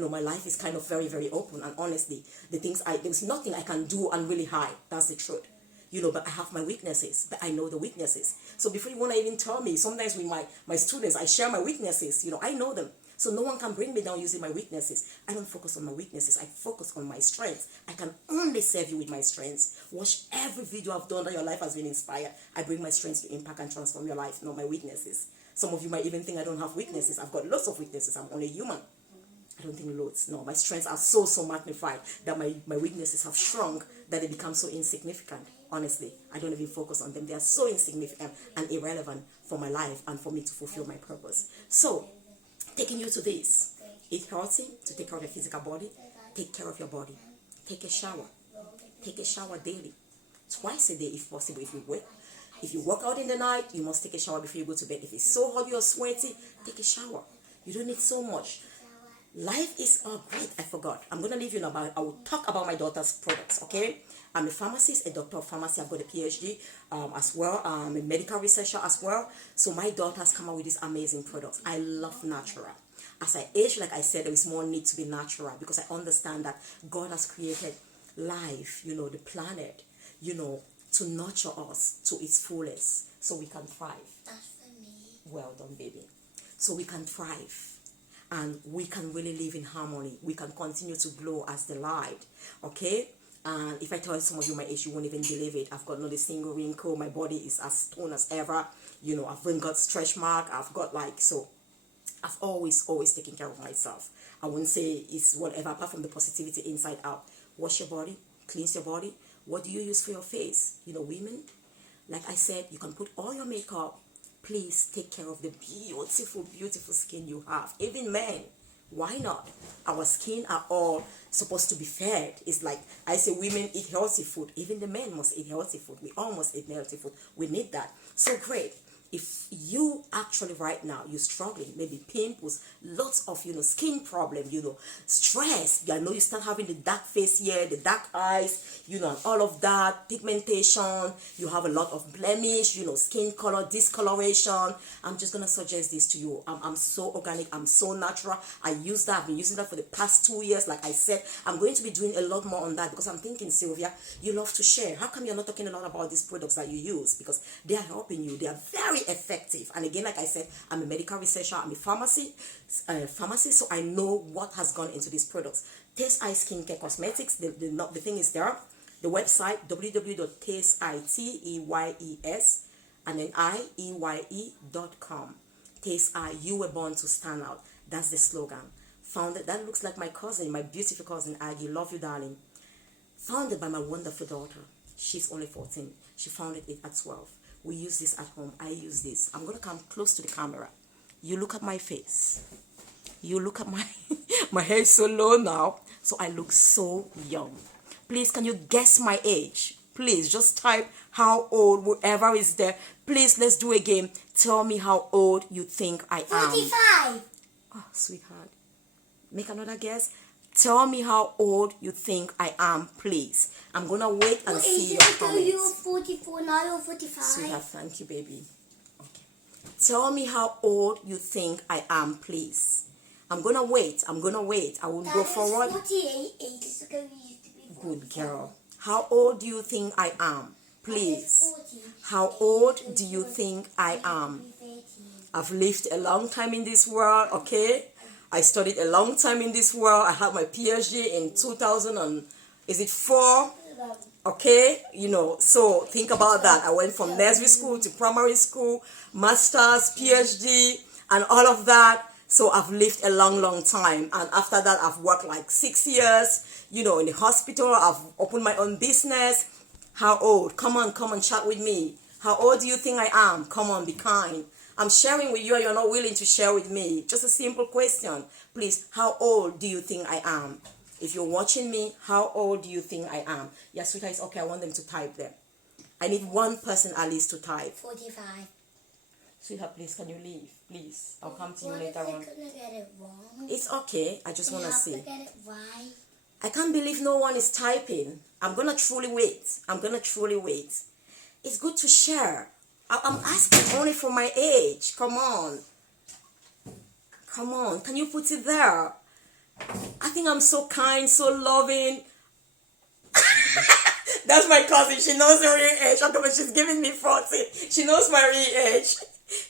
My life is kind of very, very open. And honestly, there's nothing I can do and really hide. That's the truth. But I have my weaknesses. But I know the weaknesses. So before you want to even tell me, sometimes with my students, I share my weaknesses. I know them. So no one can bring me down using my weaknesses. I don't focus on my weaknesses. I focus on my strengths. I can only serve you with my strengths. Watch every video I've done that your life has been inspired. I bring my strengths to impact and transform your life, not my weaknesses. Some of you might even think I don't have weaknesses. I've got lots of weaknesses. I'm only human. I don't think loads. No, my strengths are so magnified that my weaknesses have shrunk that they become so insignificant. Honestly, I don't even focus on them. They are so insignificant and irrelevant for my life and for me to fulfill my purpose. So, taking you to this, eat healthy to take care of your physical body. Take care of your body. Take a shower. Take a shower daily. Twice a day if possible. If you work out in the night, you must take a shower before you go to bed. If it's so hot you're sweaty, take a shower. You don't need so much. Life is great. I forgot. I'm gonna leave you now, but I will talk about my daughter's products. Okay, I'm a pharmacist, a doctor of pharmacy. I've got a PhD as well. I'm a medical researcher as well. So my daughter's come out with these amazing products. I love natural. As I age, like I said, there is more need to be natural because I understand that God has created life, the planet, to nurture us to its fullest so we can thrive. That's for me. Well done, baby. So we can thrive and we can really live in harmony. We can continue to glow as the light. Okay? And if I tell some of you my age, you won't even believe it. I've got not a single wrinkle. My body is as toned as ever. I've even got stretch mark. I've got I've always taken care of myself. I wouldn't say it's whatever, apart from the positivity inside out. Wash your body, cleanse your body. What do you use for your face? Women, like I said, you can put all your makeup. Please take care of the beautiful skin you have. Even men, why not? Our skin are all supposed to be fed. It's like I say, women eat healthy food. Even the men must eat healthy food. We all must eat healthy food. We need that. So great. If you actually right now you're struggling, maybe pimples, lots of skin problem, stress. I know you start having the dark face here, the dark eyes, and all of that, pigmentation. You have a lot of blemish, skin color discoloration. I'm just gonna suggest this to you. I'm so organic. I'm so natural. I use that. I've been using that for the past 2 years. Like I said, I'm going to be doing a lot more on that because I'm thinking, Sylvia, you love to share. How come you're not talking a lot about these products that you use? Because they are helping you. They are very effective. And again, like I said, I'm a medical researcher. I'm a pharmacist, so I know what has gone into these products. Taste Eye Skincare Cosmetics. The thing is there. The website www.tasteeyes and then ieye.com. Taste Eye, you were born to stand out. That's the slogan. Founded. That looks like my cousin, my beautiful cousin Aggie. Love you, darling. Founded by my wonderful daughter. She's only 14. She founded it at 12. We use this at home. I use this. I'm going to come close to the camera. You look at my face. You look at my hair is so low now. So I look so young. Please, can you guess my age? Please, just type how old, whoever is there. Please, let's do a game. Tell me how old you think I am. 45. Oh, sweetheart. Make another guess. Tell me how old you think I am, please. I'm going to wait and see your comments. You're 44 now or 45? Sweetheart, thank you, baby. Okay. Tell me how old you think I am, please. I'm going to wait. I won't go forward. 48 ages ago. You used to be 44. Good girl. How old do you think I am, please? How old do you think I am? I've lived a long time in this world, okay? I studied a long time in this world. I had my PhD in 2004? Okay, so think about that. I went from nursery school to primary school, master's, PhD, and all of that. So I've lived a long time. And after that, I've worked like 6 years, in the hospital. I've opened my own business. How old? Come on, chat with me. How old do you think I am? Come on, be kind. I'm sharing with you and you're not willing to share with me. Just a simple question. Please, how old do you think I am? If you're watching me, how old do you think I am? Yeah, sweetheart, it's okay. I want them to type them. I need one person at least to type. 45. Sweetheart, please, can you leave? Please. I'll come to you later on. What if they're gonna get it wrong? It's okay. I just want to see. They have to get it right. I can't believe no one is typing. I'm going to truly wait. It's good to share. I'm asking only for my age. Come on. Can you put it there? I think I'm so kind, so loving. That's my cousin. She knows her real age. She's giving me 40. She knows my real age.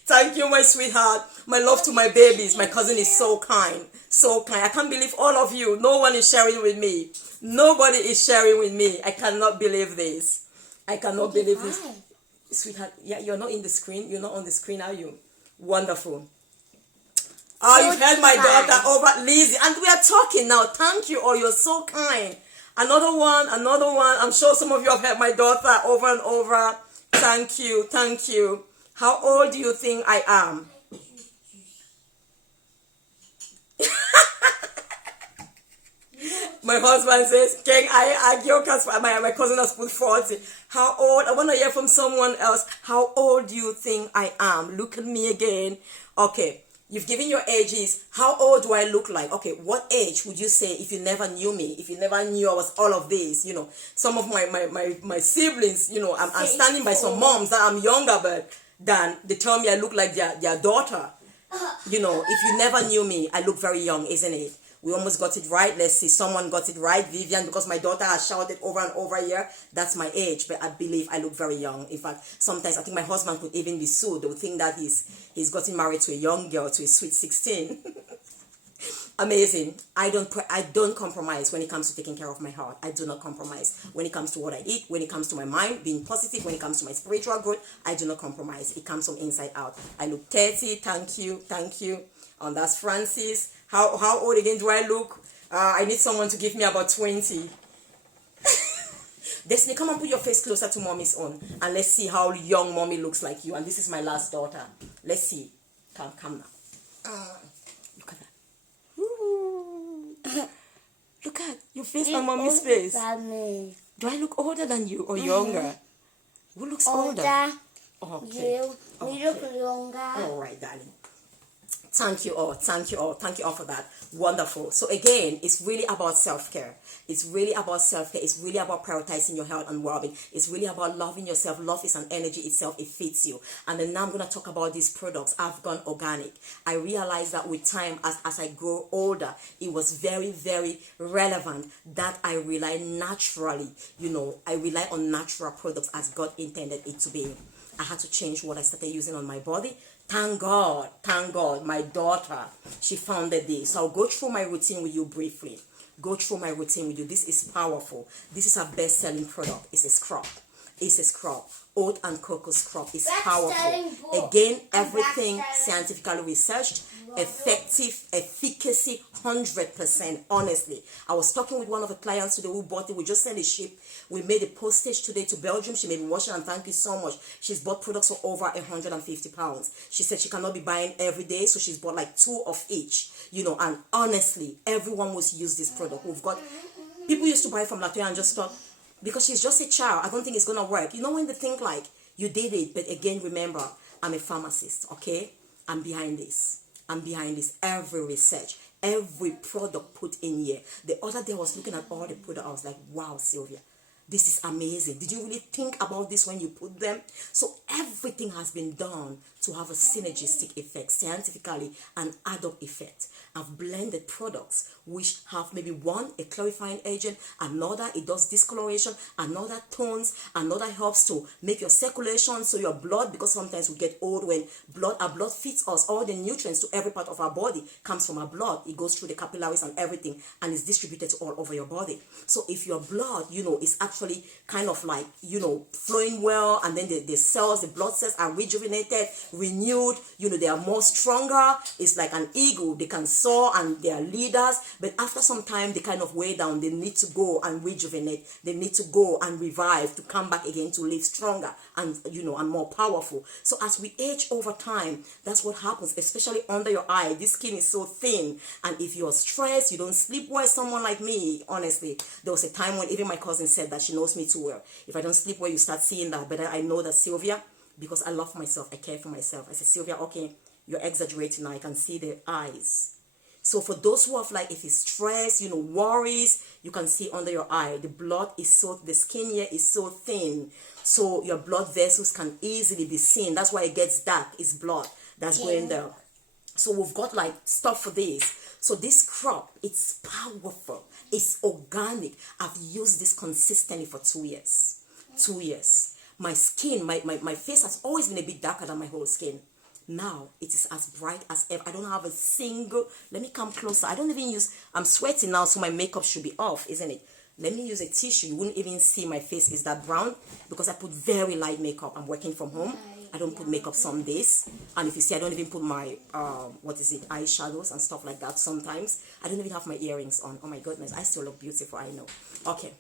Thank you, my sweetheart. My love to my babies. My cousin is so kind. So kind. I can't believe all of you. No one is sharing with me. Nobody is sharing with me. I cannot believe this. Believe this. Sweetheart, yeah, you're not in the screen. You're not on the screen, are you? Wonderful. Oh, you've heard my daughter over, Lizzie. And we are talking now. Thank you. Oh, you're so kind. Another one. I'm sure some of you have heard my daughter over and over. Thank you. How old do you think I am? My husband says, King, I my cousin has put 40. How old? I want to hear from someone else. How old do you think I am? Look at me again. Okay. You've given your ages. How old do I look like? Okay, what age would you say if you never knew me? If you never knew I was all of this, you know, some of my siblings, you know, I'm standing by some moms that I'm younger, but than they tell me I look like their daughter. You know, if you never knew me, I look very young, isn't it? We almost got it right. Let's see, someone got it right. Vivian, because my daughter has shouted over and over here, that's my age, but I believe I look very young. In fact, sometimes I think my husband could even be sued. They would think that he's gotten married to a young girl, to a sweet 16. Amazing. I don't compromise when it comes to taking care of my heart. I do not compromise when it comes to what I eat, when it comes to my mind being positive, when it comes to my spiritual growth. I do not compromise. It comes from inside out. I look 30. Thank you. And that's Francis. How old again do I look? I need someone to give me about 20. Destiny, come and put your face closer to mommy's own, and let's see how young mommy looks like you. And this is my last daughter. Let's see. Come now. Look at that. Ooh. Look at your face on mommy's face. Do I look older than you or younger? Who looks older? Okay. You look younger. All right, darling. Thank you all for that. Wonderful. So again, it's really about self-care. It's really about prioritizing your health and well-being. It's really about loving yourself. Love is an energy itself. It fits you. And then now I'm going to talk about these products. I've gone organic. I realized that with time, as I grow older, it was very, very relevant that I rely naturally. You know, I rely on natural products as God intended it to be. I had to change what I started using on my body. Thank God, my daughter, she founded this. So I'll go through my routine with you briefly. This is powerful. This is a best-selling product. It's a scrub. Oat and cocoa scrub. It's powerful. Again, everything scientifically researched. Effective, efficacy, 100%. Honestly, I was talking with one of the clients today who bought it. We just sent a ship. We made a postage today to Belgium. She made me watching, and thank you so much. She's bought products for over 150 pounds. She said she cannot be buying every day, so she's bought like 2 of each. You know, and honestly, everyone must use this product. We've got people used to buy from Latoya and just thought, because she's just a child, I don't think it's gonna work. You know, when they think like you did it, but again, remember, I'm a pharmacist, okay? I'm behind this. Every research, every product put in here. The other day I was looking at all the products. I was like, wow, Sylvia, this is amazing. Did you really think about this when you put them? So everything has been done to have a synergistic effect, scientifically an adult effect. I've blended products which have maybe one, a clarifying agent, another, it does discoloration, another tones, another helps to make your circulation, so your blood, because sometimes we get old when our blood feeds us. All the nutrients to every part of our body comes from our blood. It goes through the capillaries and everything and is distributed to all over your body. So if your blood, you know, is actually kind of like, you know, flowing well, and then the cells, the blood cells are rejuvenated, renewed, you know, they are more stronger. It's like an eagle. They can soar and they are leaders, but after some time they kind of weigh down. They need to go and rejuvenate. They need to go and revive to come back again to live stronger and, you know, and more powerful. So as we age over time, that's what happens, especially under your eye. This skin is so thin, and if you're stressed, you don't sleep well. Someone like me, honestly, there was a time when even my cousin said that she knows me too well. If I don't sleep well, you start seeing that. But I know that, Sylvia, because I love myself, I care for myself. I said, Sylvia, okay, you're exaggerating now. I can see the eyes. So for those who have, like, if it's stress, you know, worries, you can see under your eye, the blood is so, the skin here is so thin. So your blood vessels can easily be seen. That's why it gets dark. It's blood that's going there. So we've got like stuff for this. So this crop, it's powerful. It's organic. I've used this consistently for 2 years. 2 years. My skin, my face has always been a bit darker than my whole skin. Now it is as bright as ever. I don't have a single, let me come closer. I don't even use, I'm sweating now, so my makeup should be off, isn't it? Let me use a tissue. You wouldn't even see my face is that brown because I put very light makeup. I'm working from home. I don't put makeup some days. And if you see, I don't even put my, eyeshadows and stuff like that sometimes. I don't even have my earrings on. Oh my goodness, I still look beautiful, I know. Okay,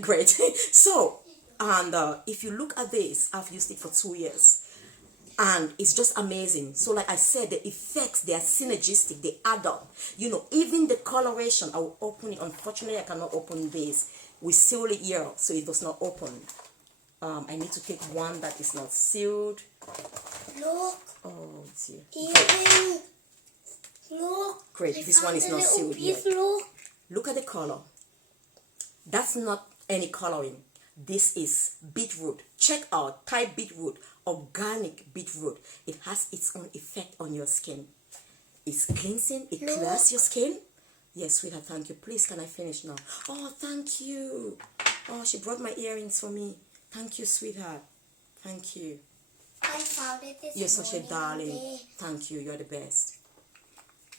great. So, and if you look at this, I've used it for 2 years. And it's just amazing. So like I said, the effects, they are synergistic, they add up. You know, even the coloration, I will open it. Unfortunately, I cannot open this. We seal it here, so it does not open. I need to take one that is not sealed. Look. Oh, dear. Even Look. Great. I This one found is a not little sealed piece, yet. Look. Look at the color. That's not any coloring. This is beetroot. Check out Thai beetroot, organic beetroot. It has its own effect on your skin. It's cleansing. It clears your skin. Yes, sweetheart, thank you. Please, can I finish now? Oh, thank you. Oh, she brought my earrings for me. Thank you, sweetheart. Thank you. I found it this You're such a morning darling. there. Thank you. You're the best.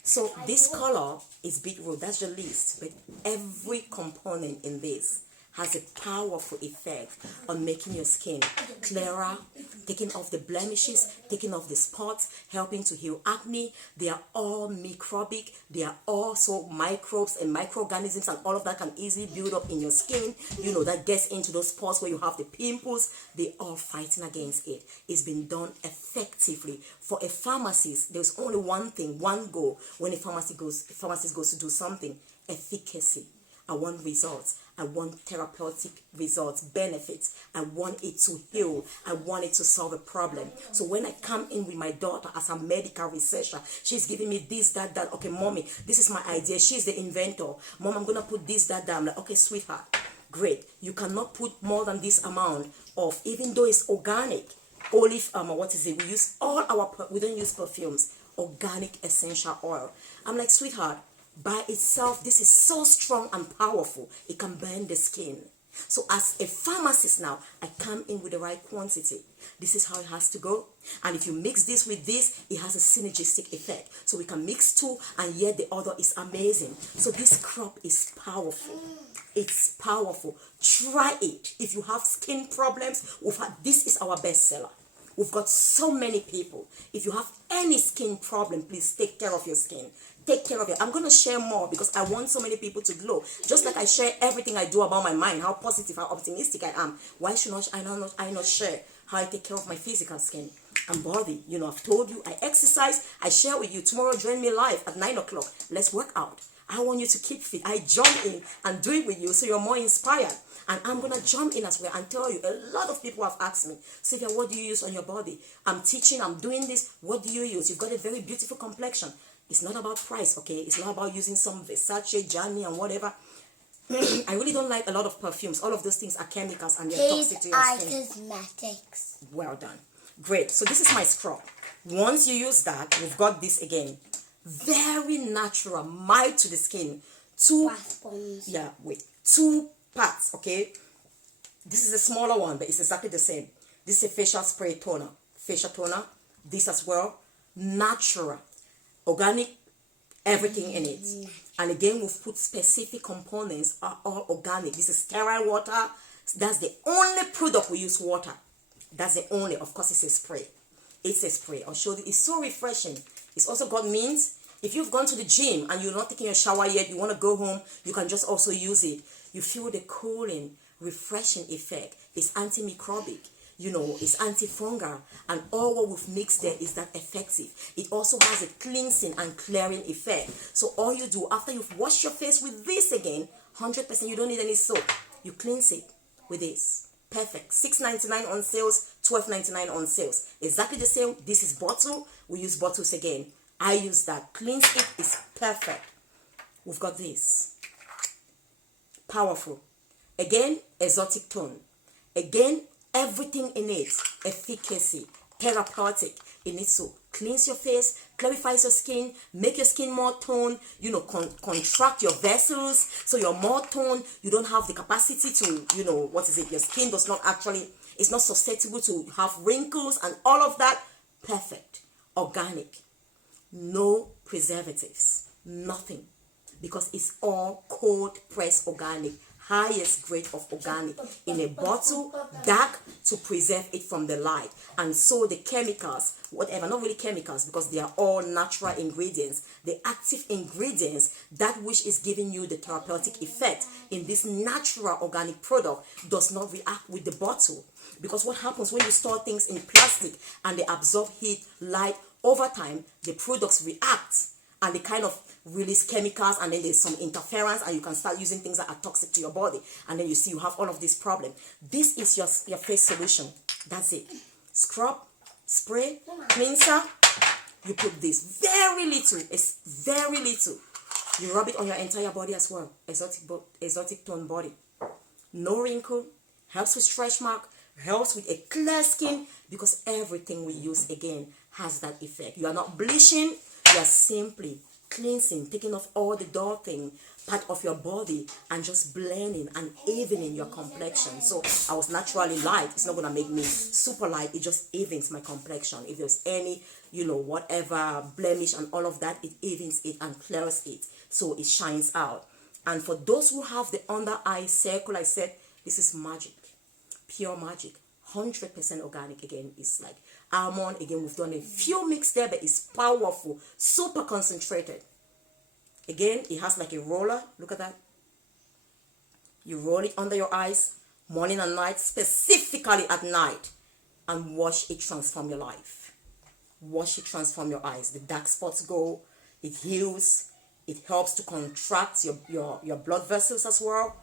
So this color is beetroot. That's the least. But every component in this has a powerful effect on making your skin clearer, taking off the blemishes, taking off the spots, helping to heal acne. They are all microbic. They are also microbes and microorganisms, and all of that can easily build up in your skin. You know, that gets into those spots where you have the pimples. They are fighting against it. It's been done effectively. For a pharmacist, there's only one thing, one goal when a pharmacist goes to do something: efficacy. I want results. I want therapeutic results, benefits. I want it to heal. I want it to solve a problem. So when I come in with my daughter as a medical researcher, she's giving me this, that. Okay, mommy, this is my idea. She's the inventor. Mom, I'm going to put this, that. I'm like, okay, sweetheart, great. You cannot put more than this amount of, even though it's organic, olive, what is it? We don't use perfumes, organic essential oil. I'm like, sweetheart, by itself, this is so strong and powerful, it can burn the skin. So as a pharmacist now, I come in with the right quantity. This is how it has to go. And if you mix this with this, it has a synergistic effect. So we can mix two, and yet the other is amazing. So this crop is powerful. It's powerful. Try it. If you have skin problems, this is our bestseller. We've got so many people. If you have any skin problem, please take care of your skin. Take care of it. I'm going to share more because I want so many people to glow. Just like I share everything I do about my mind, how positive, how optimistic I am. Why should I not share how I take care of my physical skin and body? You know, I've told you, I exercise. I share with you. Tomorrow, join me live at 9 o'clock. Let's work out. I want you to keep fit. I jump in and do it with you so you're more inspired. And I'm going to jump in as well and tell you, a lot of people have asked me, Sylvia, what do you use on your body? I'm teaching, I'm doing this. What do you use? You've got a very beautiful complexion. It's not about price, okay? It's not about using some Versace, Gianni, and whatever. I really don't like a lot of perfumes. All of those things are chemicals and they're toxic to your skin. Cosmetics. Well done. Great. So this is my scrub. Once you use that, we've got this again. Very natural, mild to the skin. Two parts, okay? This is a smaller one, but it's exactly the same. This is a facial spray toner. Facial toner. This as well. Natural. Organic. Everything in it. And again, we've put specific components, are all organic. This is sterile water. That's the only product we use, water. That's the only. Of course, it's a spray. It's a spray. I'll show you. It's so refreshing. It's also got mint. If you've gone to the gym and you're not taking a shower yet, you want to go home, you can just also use it. You feel the cooling, refreshing effect. It's antimicrobic. You know, it's antifungal. And all what we've mixed there is that effective. It also has a cleansing and clearing effect. So all you do after you've washed your face with this again, 100%, you don't need any soap. You cleanse it with this. Perfect. $6.99 on sales, $12.99 on sales. Exactly the same. This is bottle. We use bottles again. I use that. Cleanse it is perfect. We've got this. Powerful. Again, exotic tone. Again, everything in it. Efficacy. Therapeutic. It needs to cleanse your face, clarifies your skin, make your skin more toned, you know, contract your vessels so you're more toned. You don't have the capacity to, you know, what is it? Your skin does not actually, it's not susceptible to have wrinkles and all of that. Perfect. Organic. No preservatives. Nothing. Because it's all cold pressed organic. Highest grade of organic in a bottle, dark, to preserve it from the light. And so the chemicals, whatever, not really chemicals because they are all natural ingredients, the active ingredients, that which is giving you the therapeutic effect in this natural organic product does not react with the bottle. Because what happens when you store things in plastic and they absorb heat, light, over time, the products react and they kind of release chemicals, and then there's some interference and you can start using things that are toxic to your body, and then you see you have all of this problem. This is your face solution. That's it. Scrub, spray, cleanser, You put this very little. It's very little. You rub it on your entire body as well. Exotic tone body. No wrinkle. Helps with stretch mark. Helps with a clear skin, because everything we use again has that effect. You are not bleaching. You are simply cleansing, taking off all the dull thing, part of your body, and just blending and evening your complexion. So I was naturally light. It's not going to make me super light. It just evens my complexion. If there's any, whatever blemish and all of that, it evens it and clears it. So it shines out. And for those who have the under eye circle, I said, this is magic. Pure magic. 100% organic. Again, it's like almond. Again, we've done a few mix there, but it's powerful. Super concentrated. Again, it has like a roller. Look at that. You roll it under your eyes, morning and night, specifically at night, and watch it transform your life. Watch it transform your eyes. The dark spots go. It heals. It helps to contract your blood vessels as well,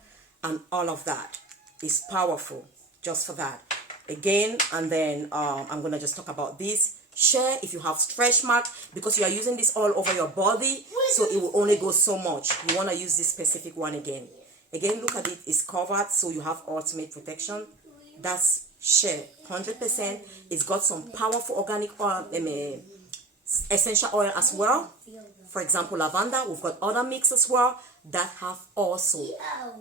and all of that is powerful just for that. Again, and then I'm gonna just talk about this. Share if you have stretch mark, because you are using this all over your body, so it will only go so much. You want to use this specific one again. Again, look at it. It's covered, so you have ultimate protection. That's share 100%. It's got some powerful organic oil, essential oil as well. For example, lavender. We've got other mix as well that have also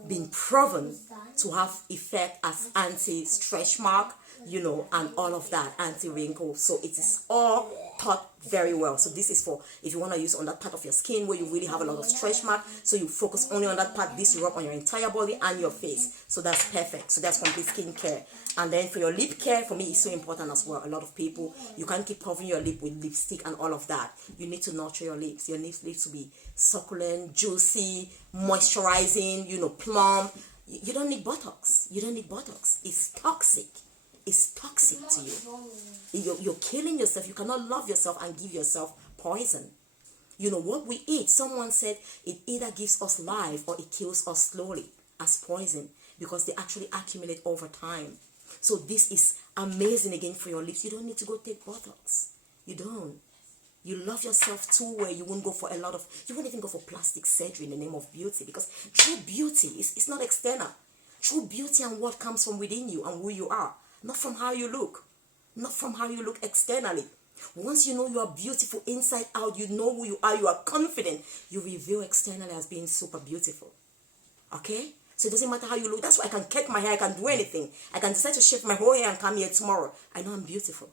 been proven to have effect as anti-stretch mark, and all of that, anti-wrinkle. So it is all taught very well. So this is for if you want to use on that part of your skin where you really have a lot of stretch mark, so you focus only on that part. This you rub on your entire body and your face. So that's perfect. So that's complete skin care. And then for your lip care, for me, it's so important as well. A lot of people, you can't keep covering your lip with lipstick and all of that. You need to nurture your lips. Your lips need to be succulent, juicy, moisturizing, plump. You don't need Botox. You don't need Botox. It's toxic. It's toxic to you. You're killing yourself. You cannot love yourself and give yourself poison. What we eat, someone said it either gives us life or it kills us slowly as poison, because they actually accumulate over time. So this is amazing again for your lips. You don't need to go take Botox. You don't. You love yourself too where you won't you won't even go for plastic surgery in the name of beauty, because true beauty is not external. True beauty and what comes from within you and who you are, not from how you look, not from how you look externally. Once you know you are beautiful inside out, you know who you are confident, you reveal externally as being super beautiful. Okay? So it doesn't matter how you look. That's why I can cut my hair, I can do anything. I can decide to shave my whole hair and come here tomorrow. I know I'm beautiful.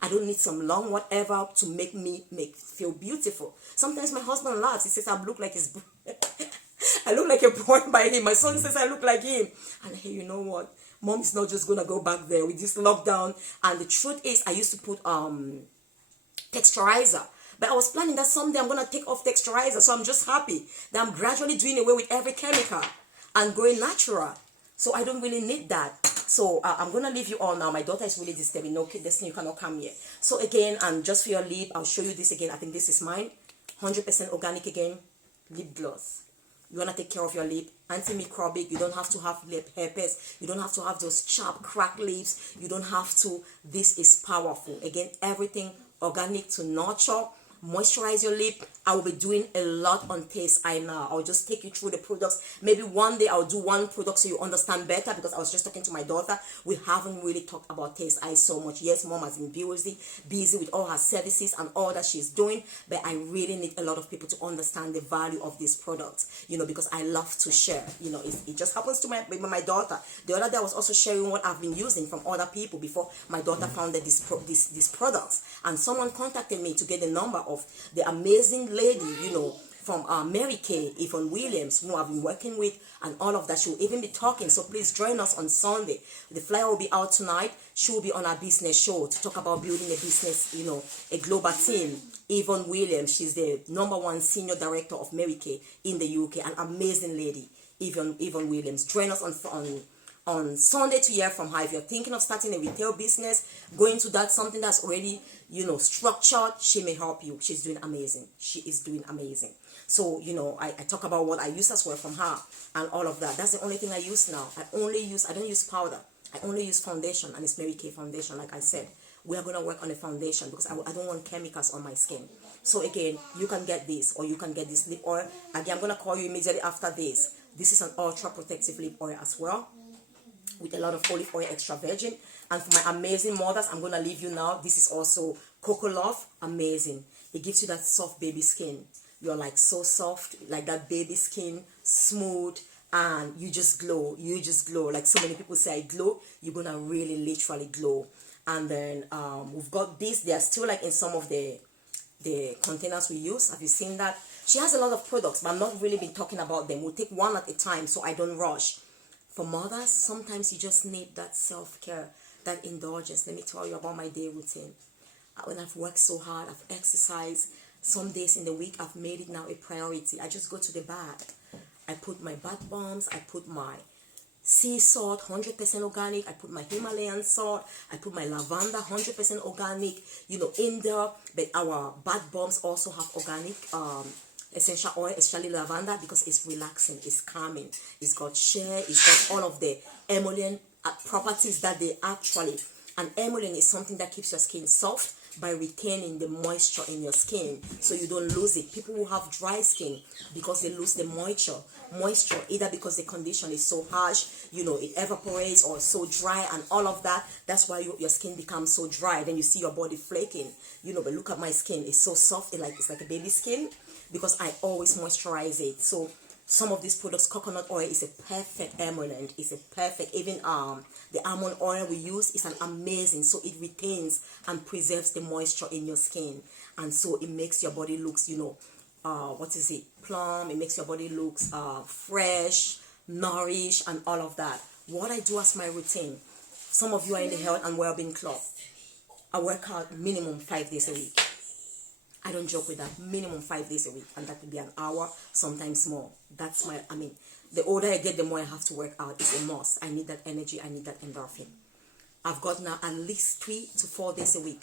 I don't need some long whatever to make me feel beautiful. Sometimes my husband laughs. He says I look like his I look like a boy by him. My son says I look like him. And hey, you know what? Mom is not just gonna go back there with this lockdown. And the truth is, I used to put texturizer, but I was planning that someday I'm gonna take off texturizer. So I'm just happy that I'm gradually doing away with every chemical and going natural. So I don't really need that. So I'm gonna leave you all now. My daughter is really disturbing. No, Destiny, you cannot come here. So again, and just for your lip, I'll show you this again. I think this is mine. 100% organic again. Lip gloss. You want to take care of your lip, antimicrobic. You don't have to have lip herpes. You don't have to have those sharp cracked lips. You don't have to. This is powerful. Again, everything organic to nurture, moisturize your lip. I will be doing a lot on Taste Eye now. I'll just take you through the products. Maybe one day I'll do one product so you understand better, because I was just talking to my daughter. We haven't really talked about Taste Eye so much. Yes, Mom has been busy with all her services and all that she's doing, but I really need a lot of people to understand the value of these products, because I love to share. It just happens to my daughter. The other day I was also sharing what I've been using from other people before my daughter founded these products, and someone contacted me to get the number of the amazing lady, from Mary Kay, Yvonne Williams, who I've been working with, and all of that. She will even be talking, so please join us on Sunday. The flyer will be out tonight. She will be on our business show to talk about building a business, a global team. Yvonne Williams, she's the #1 senior director of Mary Kay in the UK, an amazing lady, Yvonne Williams. Join us on Sunday to hear from her. If you're thinking of starting a retail business, going to that, something that's already, structured, she may help you. She's doing amazing. She is doing amazing. So, I talk about what I use as well from her and all of that. That's the only thing I use now. I don't use powder. I only use foundation, and it's Mary Kay foundation, like I said. we are going to work on the foundation because I don't want chemicals on my skin. So again, you can get this, or you can get this lip oil. Again, I'm going to call you immediately after this. This is an ultra protective lip oil as well, with a lot of olive oil extra virgin. And for my amazing mothers, I'm going to leave you now. This is also Cocoa Love. Amazing. It gives you that soft baby skin. You're like so soft, like that baby skin, smooth, and you just glow. You just glow. Like so many people say I glow, you're going to really literally glow. And then we've got this. They are still like in some of the containers we use. Have you seen that? She has a lot of products, but I'm not really been talking about them. We'll take one at a time so I don't rush. For mothers, sometimes you just need that self-care, that indulgence. Let me tell you about my day routine. When I've worked so hard, I've exercised. Some days in the week, I've made it now a priority. I just go to the bath. I put my bath bombs. I put my sea salt, 100% organic. I put my Himalayan salt. I put my lavender, 100% organic, in there. But our bath bombs also have organic essential oil, especially lavender, because it's relaxing, it's calming. It's got shea, it's got all of the emollient properties that they actually. And emollient is something that keeps your skin soft by retaining the moisture in your skin, so you don't lose it. People who have dry skin because they lose the moisture, either because the condition is so harsh, it evaporates, or so dry and all of that. That's why your skin becomes so dry. Then you see your body flaking, but look at my skin. It's so soft, it's like a baby skin, because I always moisturize it. So some of these products, coconut oil is a perfect emollient. It's a perfect, even the almond oil we use is an amazing. So it retains and preserves the moisture in your skin, and so it makes your body looks, plump. It makes your body looks fresh, nourished, and all of that. What I do as my routine. Some of you are in the health and well-being club. I work out minimum 5 days a week. I don't joke with that. Minimum 5 days a week, and that could be an hour, sometimes more. That's the older I get, the more I have to work out. It's a must. I need that energy. I need that endorphin. I've got now at least 3 to 4 days a week.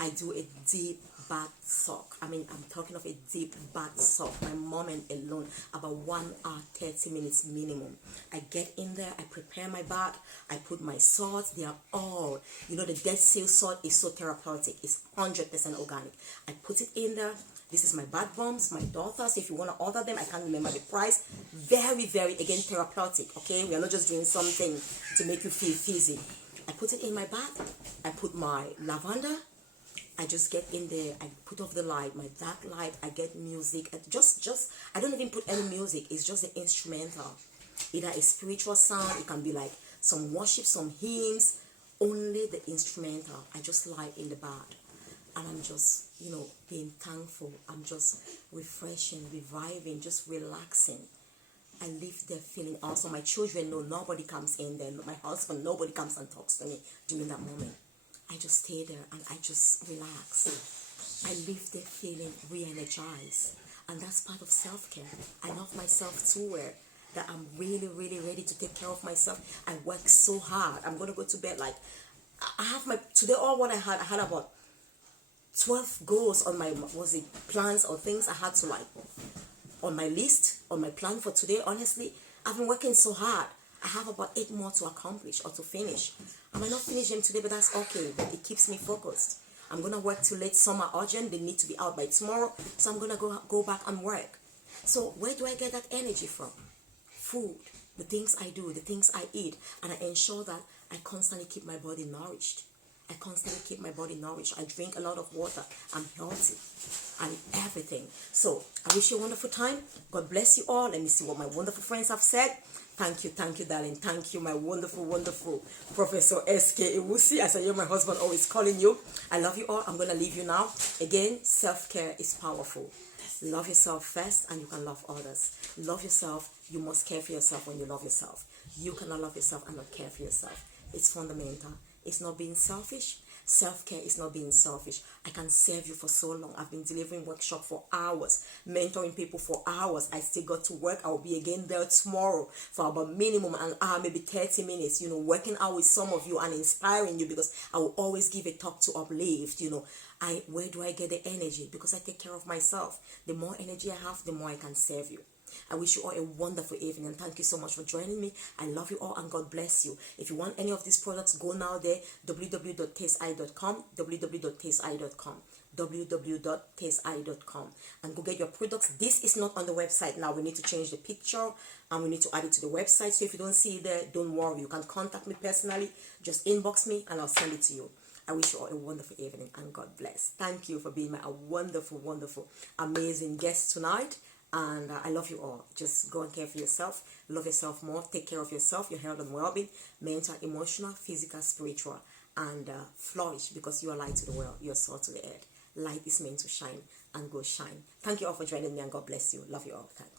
I do a deep bath soak. I'm talking of a deep bath soak. My moment alone, about 1 hour, 30 minutes minimum. I get in there, I prepare my bath, I put my salt. They are all, the Dead Sea salt is so therapeutic. It's 100% organic. I put it in there. This is my bath bombs, my daughters. If you want to order them, I can't remember the price. Very, very, again, therapeutic, okay? We are not just doing something to make you feel fizzy. I put it in my bath. I put my lavender. I just get in there. I put off the light, my dark light. I get music. I don't even put any music. It's just the instrumental. Either a spiritual sound. It can be like some worship, some hymns. Only the instrumental. I just lie in the bath. And I'm just, being thankful. I'm just refreshing, reviving, just relaxing. I leave there feeling awesome. My children know nobody comes in there. My husband, nobody comes and talks to me during that moment. I just stay there and I just relax. I leave there feeling re-energized. And that's part of self-care. I love myself too, where that I'm really, really ready to take care of myself. I work so hard. I'm going to go to bed I have today all what I had about 12 goals on my, plans or things I had to on my list, on my plan for today. Honestly, I've been working so hard. I have about 8 more to accomplish or to finish. I might not finish them today, but that's okay. But it keeps me focused. I'm going to work till late. Some are urgent. They need to be out by tomorrow. So I'm going to go back and work. So where do I get that energy from? Food, the things I do, the things I eat. And I ensure that I constantly keep my body nourished. I drink a lot of water. I'm healthy and everything. So I wish you a wonderful time. God bless you all. Let me see what my wonderful friends have said. Thank you, darling. Thank you, my wonderful, wonderful Professor S.K. Iwusi. As I hear my husband always calling you. I love you all. I'm going to leave you now. Again, self-care is powerful. Love yourself first and you can love others. Love yourself. You must care for yourself when you love yourself. You cannot love yourself and not care for yourself. It's fundamental. It's not being selfish. Self-care is not being selfish. I can serve you for so long. I've been delivering workshop for hours, mentoring people for hours. I still got to work. I will be again there tomorrow for about minimum an hour, maybe 30 minutes, working out with some of you and inspiring you, because I will always give a talk to uplift, where do I get the energy? Because I take care of myself. The more energy I have, the more I can serve you. I wish you all a wonderful evening, and thank you so much for joining me. I love you all, and God bless you. If you want any of these products, go now there, www.tasteeye.com, www.tasteeye.com, www.tasteeye.com, and go get your products. This is not on the website now. We need to change the picture and we need to add it to the website. So if you don't see it there, don't worry. You can contact me personally. Just inbox me and I'll send it to you. I wish you all a wonderful evening, and God bless. Thank you for being my wonderful, wonderful, amazing guest tonight. And I love you all. Just go and care for yourself. Love yourself more. Take care of yourself, your health and well-being, mental, emotional, physical, spiritual, and flourish, because you are light to the world. You are salt to the earth. Light is meant to shine, and go shine. Thank you all for joining me, and God bless you. Love you all. Thanks.